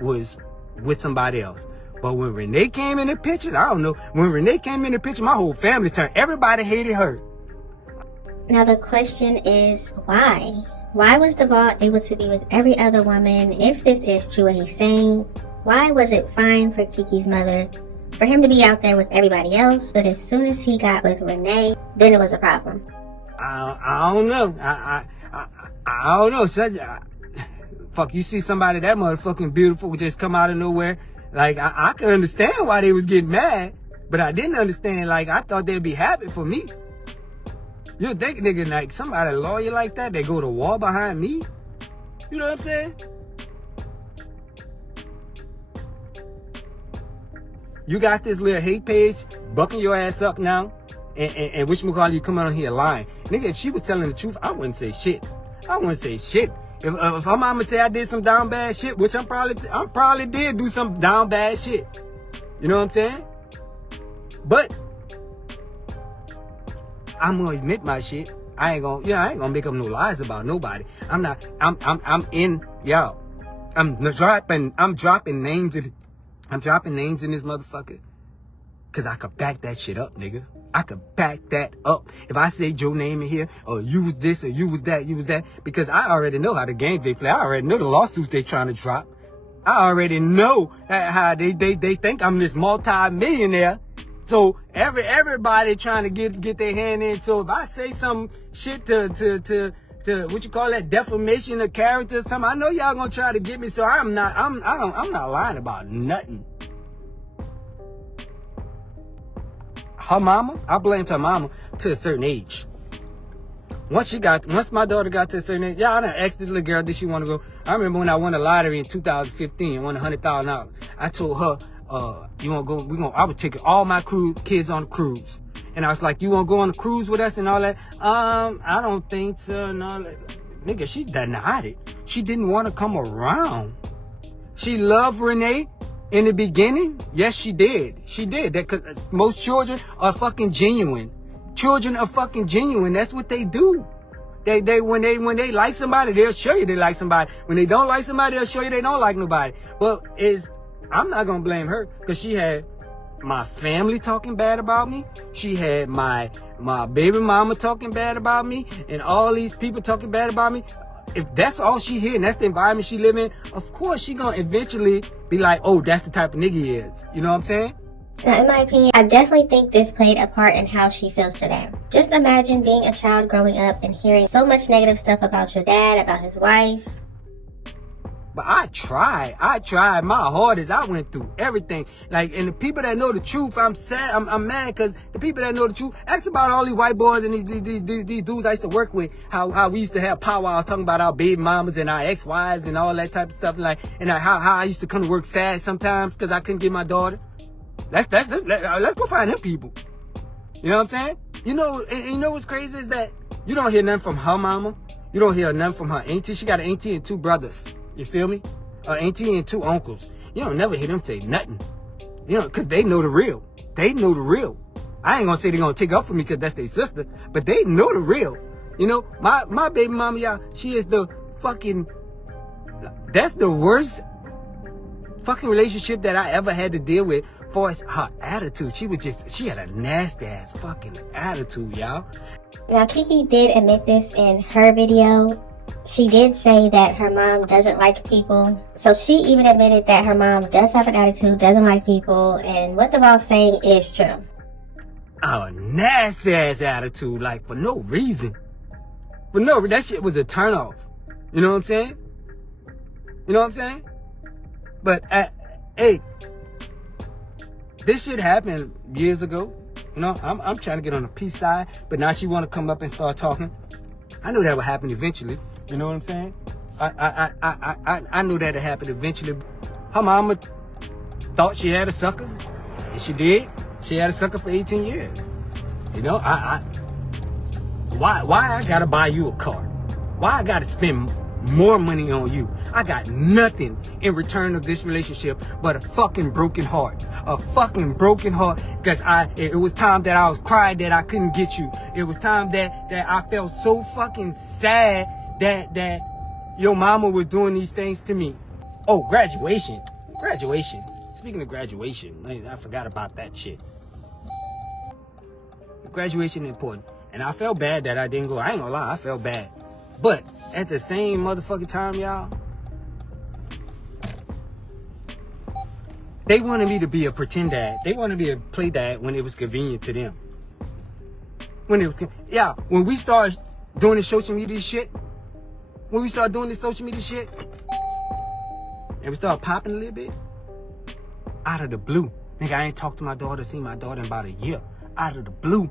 was with somebody else. But when Renee came in the picture, I don't know. When Renee came in the picture, my whole family turned. Everybody hated her. Now the question is, why? Why was Devall able to be with every other woman? If this is true what he's saying, why was it fine for Kiki's mother for him to be out there with everybody else, but as soon as he got with Renee, then it was a problem? I don't know. I don't know. Fuck, you see somebody that motherfucking beautiful just come out of nowhere. Like, I can understand why they was getting mad, but I didn't understand, like, I thought they'd be happy for me. You think, nigga, like, somebody lawyer like that, they go to war behind me? You know what I'm saying? You got this little hate page, bucking your ass up now, and whatchamacallit, you come on here lying. Nigga, if she was telling the truth, I wouldn't say shit. I wouldn't say shit. If her mama say I did some down bad shit, which I probably did do some down bad shit. You know what I'm saying? But I'm gonna admit my shit. I ain't gonna make up no lies about nobody. I'm dropping names in this motherfucker. Cause I could back that shit up, nigga. I could back that up. If I say your name in here, or you was this, or you was that, because I already know how the game they play. I already know the lawsuits they trying to drop. I already know how they think I'm this multi-millionaire. So everybody trying to get their hand in. So if I say some shit to what you call that, defamation of character or something, I know y'all gonna try to get me. So I'm not lying about nothing. Her mama, I blamed her mama to a certain age. Once my daughter got to a certain age, yeah, I done asked this little girl, did she want to go? I remember when I won the lottery in 2015 and won $100,000. I told her, you want to go? I would take all my kids on a cruise. And I was like, you want to go on a cruise with us and all that? I don't think so. And all that. Nigga, she denied it. She didn't want to come around. She loved Renee. In the beginning, yes, she did. She did. That, cause most children are fucking genuine. Children are fucking genuine. That's what they do. When they like somebody, they'll show you they like somebody. When they don't like somebody, they'll show you they don't like nobody. But I'm not gonna blame her, because she had my family talking bad about me. She had my baby mama talking bad about me, and all these people talking bad about me. If that's all she hear and that's the environment she live in, of course she gonna eventually be like, oh, that's the type of nigga he is. You know what I'm saying? Now, in my opinion, I definitely think this played a part in how she feels today. Just imagine being a child growing up and hearing so much negative stuff about your dad, about his wife. But I tried my hardest. I went through everything. Like, and the people that know the truth, I'm sad. I'm mad because the people that know the truth, ask about all these white boys and these dudes I used to work with, how we used to have powwows talking about our baby mamas and our ex-wives and all that type of stuff. Like, and how I used to come to work sad sometimes because I couldn't get my daughter. Let's go find them people. You know what I'm saying? You know what's crazy is that you don't hear nothing from her mama. You don't hear nothing from her auntie. She got an auntie and 2 brothers. You feel me? Auntie and 2 uncles. You don't never hear them say nothing. You know, because they know the real. They know the real. I ain't going to say they're going to take up for me because that's their sister, but they know the real. You know, my baby mama, y'all, she is the fucking, that's the worst fucking relationship that I ever had to deal with. For her attitude, she had a nasty ass fucking attitude, y'all. Now, Kiki did admit this in her video. She did say that her mom doesn't like people. So she even admitted that her mom does have an attitude, doesn't like people, and what Devall's saying is true. A nasty ass attitude, like for no reason. That shit was a turnoff. You know what I'm saying? You know what I'm saying? But hey, this shit happened years ago. You know, I'm trying to get on the peace side, but now she want to come up and start talking. I knew that would happen eventually. You know what I'm saying? I knew that would happen eventually. Her mama thought she had a sucker, and she did. She had a sucker for 18 years. You know, why I gotta buy you a car? Why I gotta spend more money on you? I got nothing in return of this relationship but a fucking broken heart. A fucking broken heart. Because it was time that I was crying that I couldn't get you. It was time that I felt so fucking sad that your mama was doing these things to me. Oh, graduation. Graduation. Speaking of graduation, I forgot about that shit. Graduation is important. And I felt bad that I didn't go. I ain't gonna lie, I felt bad. But at the same motherfucking time, y'all, they wanted me to be a pretend dad. They wanted me to play dad when it was convenient to them. When we start doing this social media shit, and we start popping a little bit, out of the blue. Nigga, I ain't talked to my daughter, seen my daughter in about a year. Out of the blue.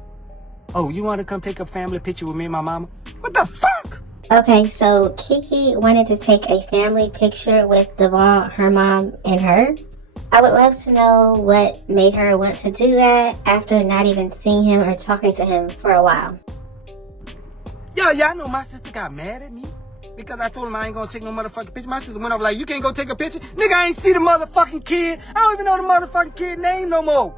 Oh, you want to come take a family picture with me and my mama? What the fuck? Okay, so Kiki wanted to take a family picture with Devall, her mom, and her. I would love to know what made her want to do that after not even seeing him or talking to him for a while. Yo, y'all know my sister got mad at me because I told him I ain't gonna take no motherfucking picture. My sister went up like, you can't go take a picture? Nigga, I ain't see the motherfucking kid. I don't even know the motherfucking kid name no more.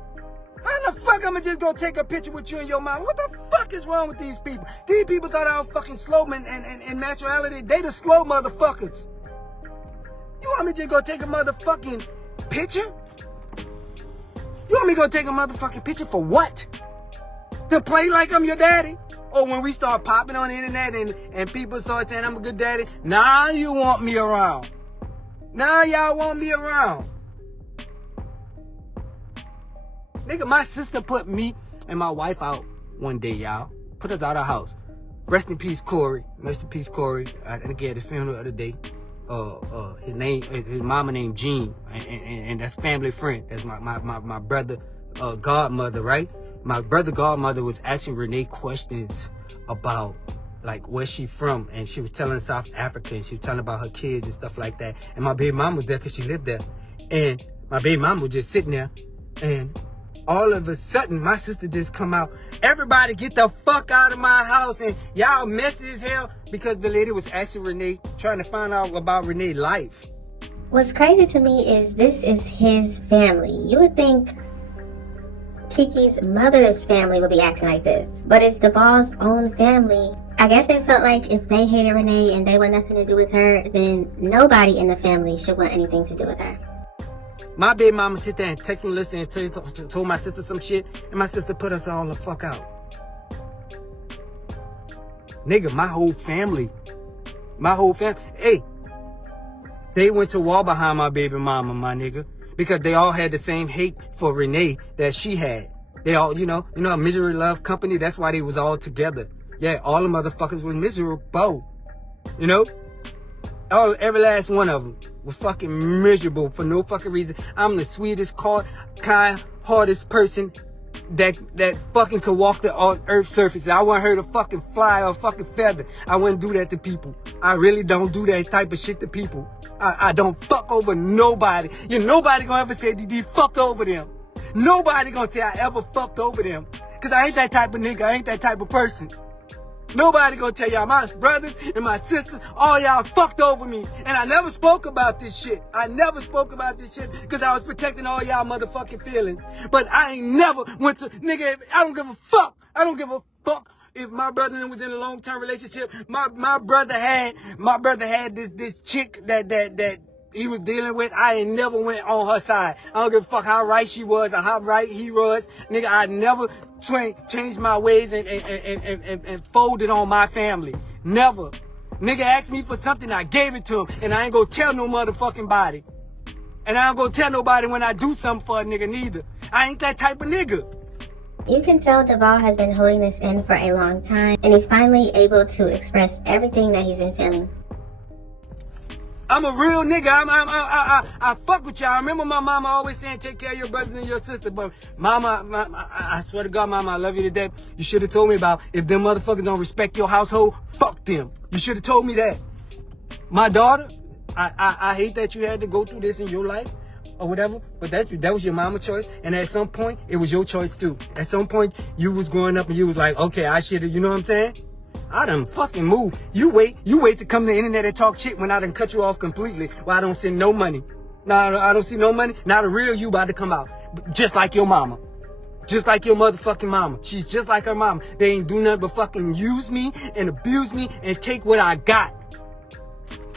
How the fuck I'ma just go take a picture with you and your mom? What the fuck is wrong with these people? These people thought I was fucking slow and naturality. They the slow motherfuckers. You want me to just go take a motherfucking picture? You want me to go take a motherfucking picture for what? To play like I'm your daddy? Or when we start popping on the internet and people start saying I'm a good daddy, now you want me around. Now y'all want me around. Nigga, my sister put me and my wife out one day, y'all. Put us out of our house. Rest in peace, Corey. Rest in peace, Corey. I think he had his funeral the other day. His mama named Jean, and that's family friend. That's my brother godmother, right? My brother godmother was asking Renee questions about like where she from, and she was telling South Africa, and she was telling about her kids and stuff like that. And my baby mama was there because she lived there, and my baby mama was just sitting there, and all of a sudden my sister just come out. Everybody get the fuck out of my house, and y'all messy as hell because the lady was asking Renee, trying to find out about Renee's life. What's crazy to me is this is his family. You would think Kiki's mother's family would be acting like this, but it's Devall's own family. I guess they felt like if they hated Renee and they want nothing to do with her, then nobody in the family should want anything to do with her. My baby mama sit there and text me, listen, and told my sister some shit, and my sister put us all the fuck out. Nigga, my whole family, hey, they went to war behind my baby mama, my nigga, because they all had the same hate for Renee that she had. They all, you know, a misery love company. That's why they was all together. Yeah, all the motherfuckers were miserable, you know? Every last one of them was fucking miserable for no fucking reason. I'm the sweetest, kind, hardest person that fucking could walk the earth's surface. I wouldn't hurt a fucking fly or a fucking feather. I wouldn't do that to people. I really don't do that type of shit to people. I don't fuck over nobody. Nobody gonna ever say DD fucked over them. Nobody gonna say I ever fucked over them. Cause I ain't that type of nigga. I ain't that type of person. Nobody gonna tell y'all, my brothers and my sisters, all y'all fucked over me. And I never spoke about this shit. Because I was protecting all y'all motherfucking feelings. But I ain't never went to, nigga, I don't give a fuck. If my brother was in a long-term relationship. My brother had this chick that he was dealing with. I ain't never went on her side. I don't give a fuck how right she was or how right he was. Nigga, I never changed my ways and folded on my family. Never. Nigga asked me for something, I gave it to him. And I ain't gonna tell no motherfucking body. And I ain't gonna tell nobody when I do something for a nigga neither. I ain't that type of nigga. You can tell Devall has been holding this in for a long time, and he's finally able to express everything that he's been feeling. I'm a real nigga. I fuck with y'all. I remember my mama always saying, take care of your brothers and your sister. But mama, I swear to God, mama, I love you to death. You should have told me about if them motherfuckers don't respect your household, fuck them. You should have told me that. My daughter, I hate that you had to go through this in your life or whatever, but that was your mama's choice. And at some point, it was your choice too. At some point, you was growing up and you was like, okay, I should have, you know what I'm saying? I done fucking moved. You wait to come to the internet and talk shit when I done cut you off completely. Well, I don't send no money. Now I don't see no money. Now the real you about to come out. Just like your mama. Just like your motherfucking mama. She's just like her mama. They ain't do nothing but fucking use me and abuse me and take what I got.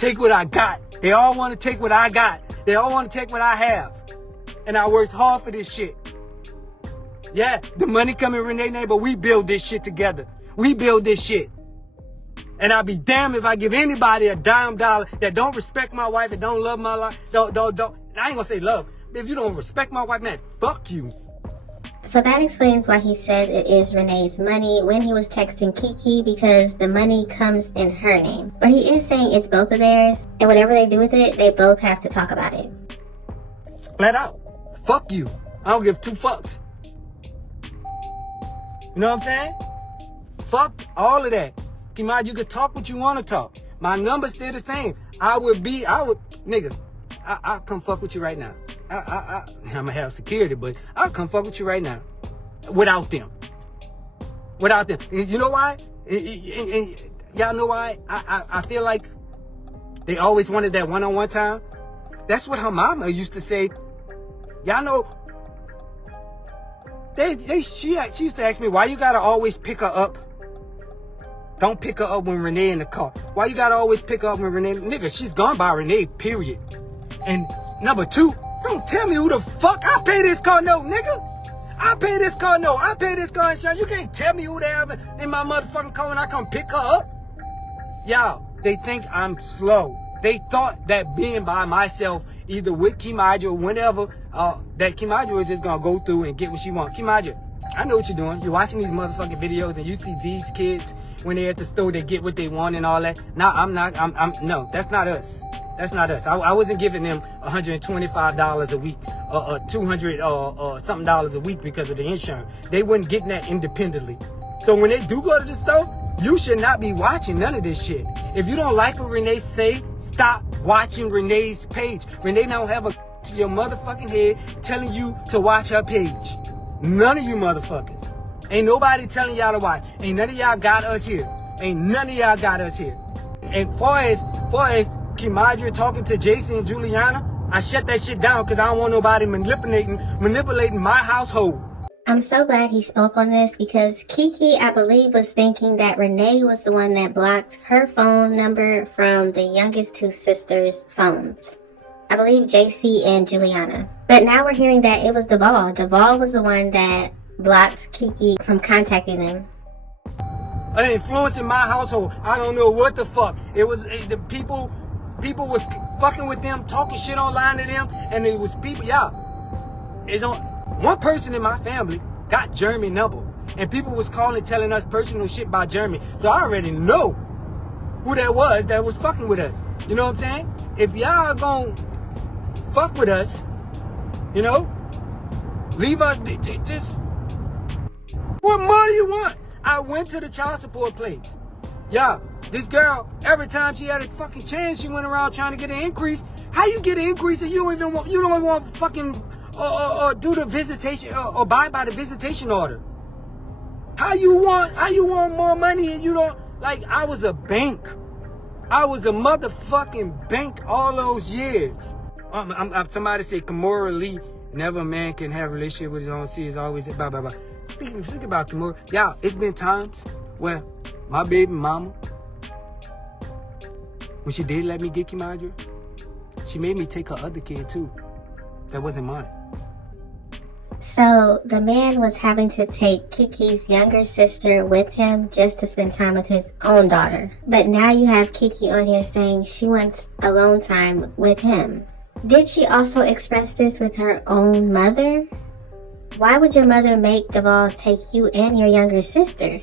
take what I got. They all want to take what I got. They all want to take what I have. And I worked hard for this shit. Yeah, the money come in Renee's name, but we build this shit together. We build this shit. And I'll be damned if I give anybody a dime dollar that don't respect my wife and don't love my life. Don't. I ain't gonna say love. If you don't respect my wife, man, fuck you. So that explains why he says it is Renee's money when he was texting Kiki, because the money comes in her name. But he is saying it's both of theirs, and whatever they do with it, they both have to talk about it. Flat out. Fuck you. I don't give two fucks. You know what I'm saying? Fuck all of that. Kimad, you can talk what you want to talk. My number's still the same. Nigga, I'll come fuck with you right now. I'm gonna have security, but I'll come fuck with you right now. Without them. Without them. You know why? And y'all know why? I feel like they always wanted that one-on-one time. That's what her mama used to say. Y'all know, she used to ask me, why you gotta always pick her up? Don't pick her up when Renee in the car. Why you gotta always pick her up when Renee? Nigga, she's gone by Renee, period. And number two, don't tell me who the fuck I pay this car note, nigga. I pay this car note. I pay this car insurance. You can't tell me who they have in my motherfucking car when I come pick her up. Y'all, they think I'm slow. They thought that being by myself, either with Kimaja or whenever, that Kimaja was just gonna go through and get what she wants. Kimaja, I know what you're doing. You're watching these motherfucking videos and you see these kids when they're at the store, they get what they want and all that. No, no, that's not us. That's not us. I wasn't giving them $125 a week or $200 or something dollars a week because of the insurance. They wasn't getting that independently. So when they do go to the store, you should not be watching none of this shit. If you don't like what Renee say, stop watching Renee's page. Renee don't have a to your motherfucking head telling you to watch her page. None of you motherfuckers. Ain't nobody telling y'all to watch. Ain't none of y'all got us here. Ain't none of y'all got us here. And far as Kimadra talking to Jason and Juliana, I shut that shit down because I don't want nobody manipulating my household. I'm so glad he spoke on this, because Kiki, I believe, was thinking that Renee was the one that blocked her phone number from the youngest two sisters' phones. I believe JC and Juliana. But now we're hearing that it was Devall. Devall was the one that blocked Kiki from contacting them. An influence in my household. I don't know what the fuck. It was the people was fucking with them, talking shit online to them, and it was people. It's on. One person in my family got Jeremy number, and people was calling, telling us personal shit about Jeremy. So I already know who that was fucking with us. You know what I'm saying? If y'all gonna fuck with us, you know, leave us. Just what more do you want? I went to the child support place. This girl, every time she had a fucking chance, she went around trying to get an increase. How you get an increase if you don't even want fucking do the visitation or abide by the visitation order? How you want more money and you don't? Like, I was a bank. I was a motherfucking bank all those years. Somebody said Kimora Lee, never a man can have a relationship with his own seed, is always blah blah blah. Speaking about Kimora, it's been times where my baby mama, when she did let me get Kimadra, she made me take her other kid too. That wasn't mine. So the man was having to take Kiki's younger sister with him just to spend time with his own daughter. But now you have Kiki on here saying she wants alone time with him. Did she also express this with her own mother? Why would your mother make Devall take you and your younger sister?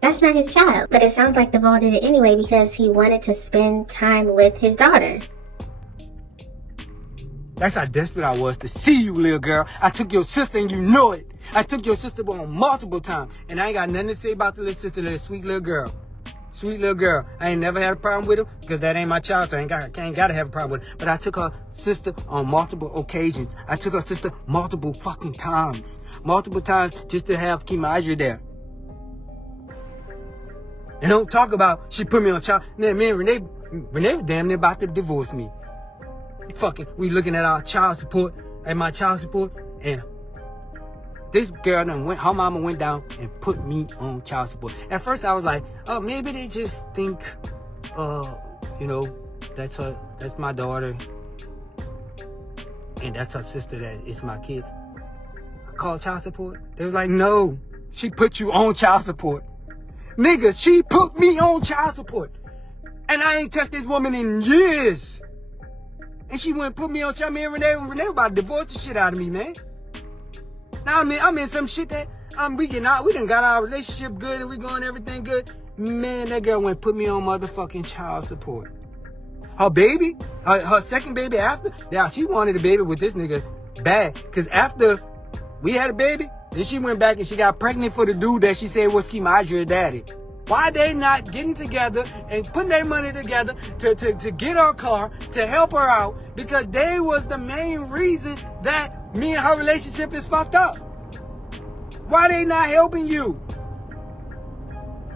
That's not his child. But it sounds like Devall did it anyway because he wanted to spend time with his daughter. That's how desperate I was to see you, little girl. I took your sister and you know it. I took your sister on multiple times. And I ain't got nothing to say about the little sister, little sweet little girl. Sweet little girl. I ain't never had a problem with her because that ain't my child, so I ain't got to have a problem with her. But I took her sister on multiple occasions. I took her sister multiple fucking times. Multiple times just to have Kimadra there. And don't talk about she put me on child. Man, me and Renee was damn near about to divorce me. Fucking, we looking at our child support, at my child support, and this girl her mama went down and put me on child support. At first I was like, oh, maybe they just think, you know, That's my daughter. And that's her sister that is my kid. I called child support. They was like, no, she put you on child support. Nigga, she put me on child support. And I ain't touched this woman in years. And she wouldn't put me on child. Me and Renee about to divorce the shit out of me, man. Now I'm in some shit that we getting out. We done got our relationship good and we going everything good. Man, that girl went put me on motherfucking child support. Her baby, her second baby after, now she wanted a baby with this nigga bad. Cause after we had a baby, then she went back and she got pregnant for the dude that she said was Kimadra's daddy. Why they not getting together and putting their money together to get her car, to help her out? Because they was the main reason that me and her relationship is fucked up. Why they not helping you?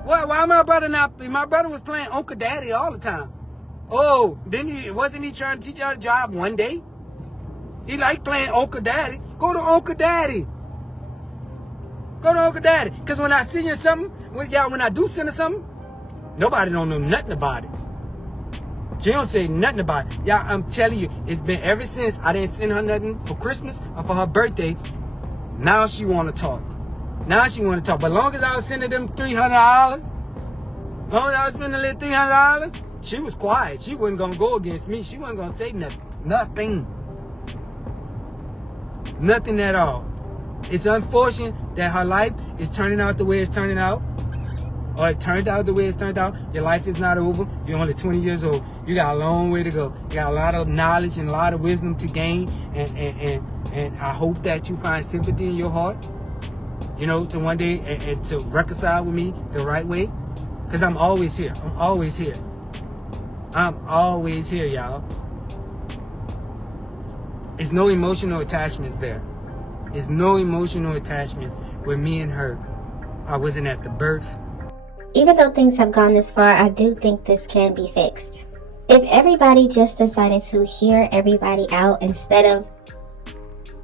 Why my brother not? My brother was playing Uncle Daddy all the time. Oh, wasn't he trying to teach you how to drive one day? He liked playing Uncle Daddy. Go to Uncle Daddy. Go to Uncle Daddy. Because when I send you something, when I do send her something, nobody don't know nothing about it. She don't say nothing about it. Y'all, I'm telling you, it's been ever since I didn't send her nothing for Christmas or for her birthday. Now she want to talk. Now she want to talk. But long as I was sending them $300, long as I was spending a little $300, she was quiet. She wasn't going to go against me. She wasn't going to say nothing. Nothing. Nothing at all. It's unfortunate that her life is turning out the way it's turning out. Or it turned out the way it's turned out. Your life is not over. You're only 20 years old. You got a long way to go. You got a lot of knowledge and a lot of wisdom to gain. And I hope that you find sympathy in your heart. You know, to one day and to reconcile with me the right way. Because I'm always here. I'm always here. I'm always here, y'all. There's no emotional attachments there. There's no emotional attachments with me and her. I wasn't at the birth. Even though things have gone this far, I do think this can be fixed. If everybody just decided to hear everybody out instead of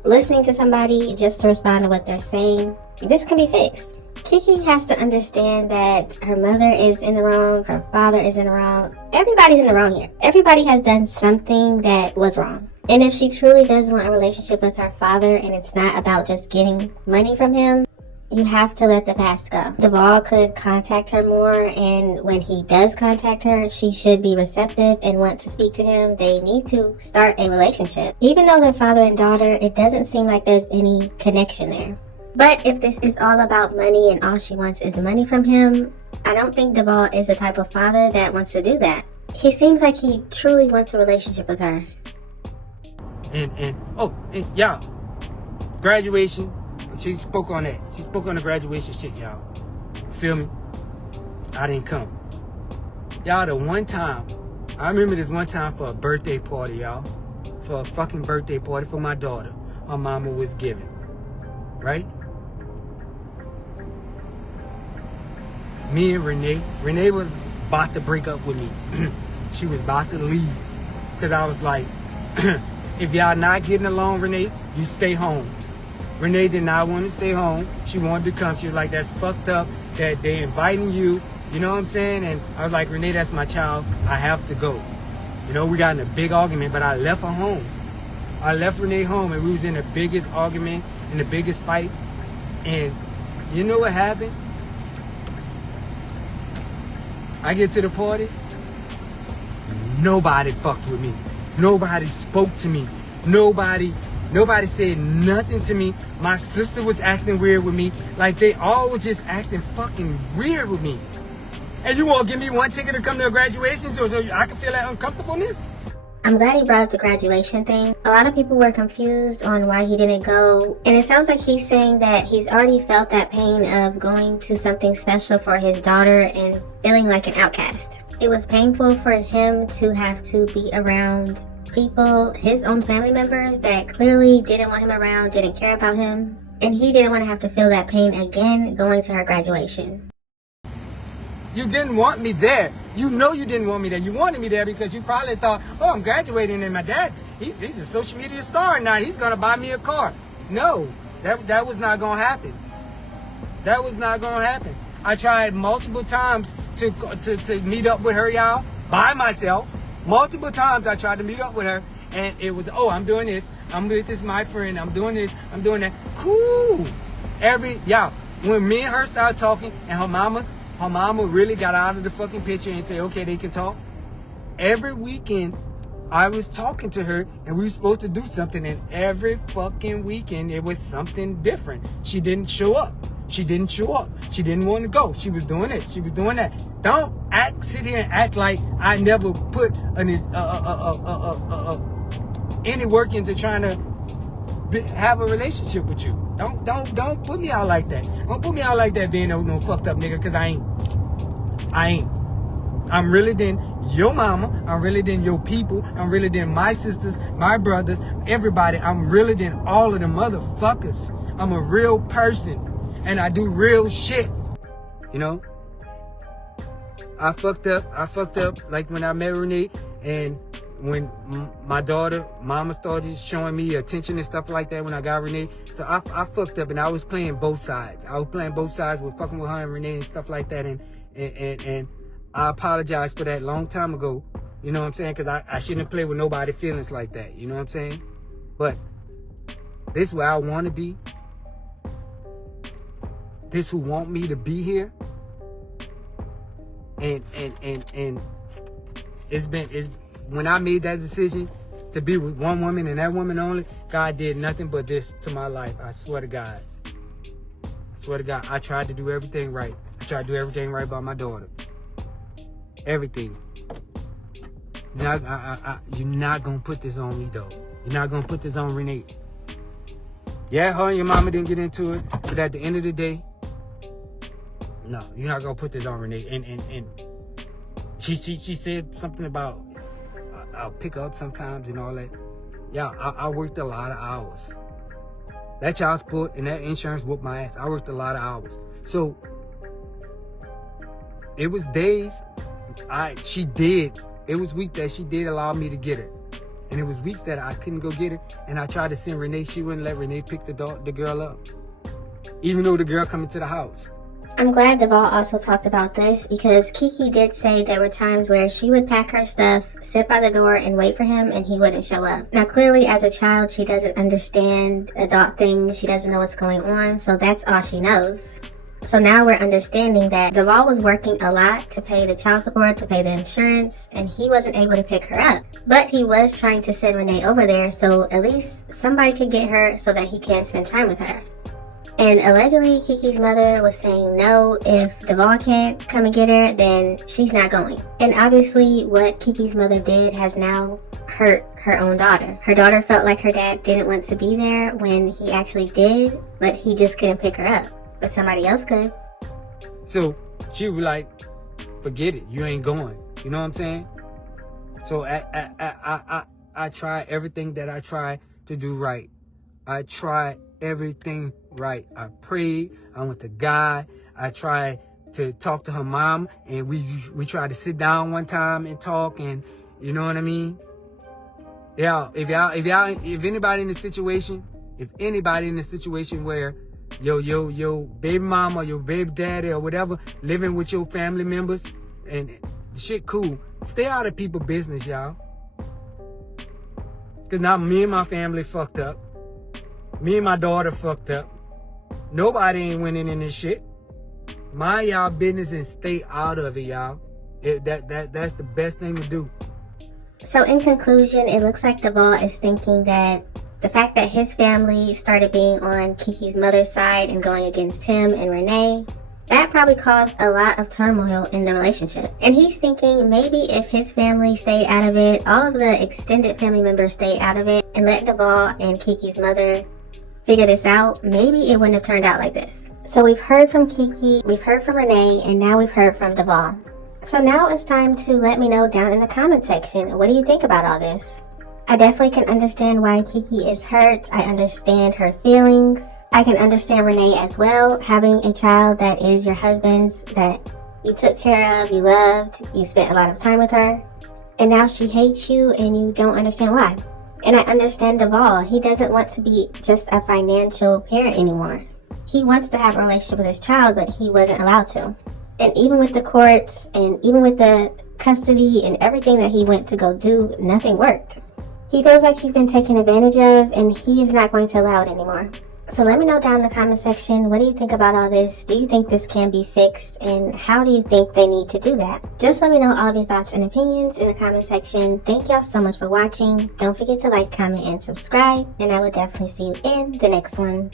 listening to somebody just to respond to what they're saying, this can be fixed. Kiki has to understand that her mother is in the wrong, her father is in the wrong. Everybody's in the wrong here. Everybody has done something that was wrong. And if she truly does want a relationship with her father and it's not about just getting money from him, you have to let the past go. Devall could contact her more, and when he does contact her, she should be receptive and want to speak to him. They need to start a relationship. Even though they're father and daughter, it doesn't seem like there's any connection there. But if this is all about money and all she wants is money from him, I don't think Devall is the type of father that wants to do that. He seems like he truly wants a relationship with her. And y'all, graduation, she spoke on that. She spoke on the graduation shit, y'all. Feel me? I didn't come. Y'all, the one time, I remember this one time for a birthday party, y'all. For a fucking birthday party for my daughter. Her mama was giving. Right? Me and Renee was about to break up with me. She was about to leave. Because I was like, if y'all not getting along, Renee, you stay home. Renee did not want to stay home. She wanted to come. She was like, that's fucked up that they inviting you. You know what I'm saying? And I was like, Renee, that's my child. I have to go. You know, we got in a big argument, but I left her home. I left Renee home, and we was in the biggest argument, in the biggest fight. And you know what happened? I get to the party. Nobody fucked with me. Nobody spoke to me. Nobody said nothing to me. My sister was acting weird with me. Like, they all was just acting fucking weird with me. And you want to give me one ticket to come to a graduation so I can feel that uncomfortableness? I'm glad he brought up the graduation thing. A lot of people were confused on why he didn't go. And it sounds like he's saying that he's already felt that pain of going to something special for his daughter and feeling like an outcast. It was painful for him to have to be around people, his own family members, that clearly didn't want him around, didn't care about him. And he didn't want to have to feel that pain again going to her graduation. You didn't want me there. You know you didn't want me there. You wanted me there because you probably thought, oh, I'm graduating and my dad's, he's a social media star now. He's going to buy me a car. No, that was not going to happen. That was not going to happen. I tried multiple times to meet up with her, y'all, by myself. Multiple times I tried to meet up with her, and it was, oh, I'm doing this. I'm with this, my friend. I'm doing this. I'm doing that. Cool. When me and her started talking, and her mama really got out of the fucking picture and said, okay, they can talk. Every weekend, I was talking to her, and we were supposed to do something, and every fucking weekend, it was something different. She didn't show up. She didn't want to go. She was doing this. She was doing that. Don't sit here and act like I never put any work into trying to have a relationship with you. Don't put me out like that. Don't put me out like that being no fucked up nigga, because I ain't. I'm really than your mama. I'm really than your people. I'm really than my sisters, my brothers, everybody. I'm really than all of the motherfuckers. I'm a real person, and I do real shit. You know? I fucked up like when I met Renee, and when my daughter, mama started showing me attention and stuff like that when I got Renee. So I fucked up, and I was playing both sides. I was playing both sides with fucking with her and Renee and stuff like that, and I apologize for that long time ago. You know what I'm saying? Because I shouldn't play with nobody's feelings like that. You know what I'm saying? But this is where I want to be. This who want me to be here. And it's when I made that decision to be with one woman and that woman only, God did nothing but this to my life. I swear to God. I tried to do everything right. I tried to do everything right by my daughter. Everything. You're not gonna put this on me though. You're not gonna put this on Renee. Yeah, her and your mama didn't get into it, but at the end of the day, no, you're not gonna put this on Renee. And she said something about I'll pick up sometimes and all that. Yeah, I worked a lot of hours. That child support and that insurance whooped my ass. I worked a lot of hours. So it was days it was weeks that she did allow me to get her. And it was weeks that I couldn't go get her. And I tried to send Renee. She wouldn't let Renee pick the girl up. Even though the girl come into the house. I'm glad Devall also talked about this, because Kiki did say there were times where she would pack her stuff, sit by the door, and wait for him, and he wouldn't show up. Now, clearly, as a child, she doesn't understand adult things. She doesn't know what's going on, so that's all she knows. So now we're understanding that Devall was working a lot to pay the child support, to pay the insurance, and he wasn't able to pick her up. But he was trying to send Renee over there, so at least somebody could get her so that he can spend time with her. And allegedly, Kiki's mother was saying no, if Devall can't come and get her, then she's not going. And obviously, what Kiki's mother did has now hurt her own daughter. Her daughter felt like her dad didn't want to be there when he actually did, but he just couldn't pick her up. But somebody else could. So she was like, forget it, you ain't going. You know what I'm saying? So I tried everything that I tried to do right. I tried everything right. I prayed. I went to God. I tried to talk to her mom, and we tried to sit down one time and talk, and you know what I mean? Yeah, if anybody in the situation where your baby mama or your baby daddy or whatever living with your family members and shit cool, stay out of people's business, y'all. Cause now me and my family fucked up. Me and my daughter fucked up. Nobody ain't winning in this shit. Mind y'all business and stay out of it, y'all. That's the best thing to do. So in conclusion, it looks like Devall is thinking that the fact that his family started being on Kiki's mother's side and going against him and Renee, that probably caused a lot of turmoil in the relationship. And he's thinking maybe if his family stayed out of it, all of the extended family members stayed out of it, and let Devall and Kiki's mother figure this out, maybe it wouldn't have turned out like this. So we've heard from Kiki, we've heard from Renee, and now we've heard from Devall. So now it's time to let me know down in the comment section, what do you think about all this? I definitely can understand why Kiki is hurt. I understand her feelings. I can understand Renee as well, having a child that is your husband's, that you took care of, you loved, you spent a lot of time with her, and now she hates you and you don't understand why. And I understand Devall. He doesn't want to be just a financial parent anymore. He wants to have a relationship with his child, but he wasn't allowed to. And even with the courts and even with the custody and everything that he went to go do, nothing worked. He feels like he's been taken advantage of, and he is not going to allow it anymore. So let me know down in the comment section, what do you think about all this? Do you think this can be fixed? And how do you think they need to do that? Just let me know all of your thoughts and opinions in the comment section. Thank y'all so much for watching. Don't forget to like, comment, and subscribe. And I will definitely see you in the next one.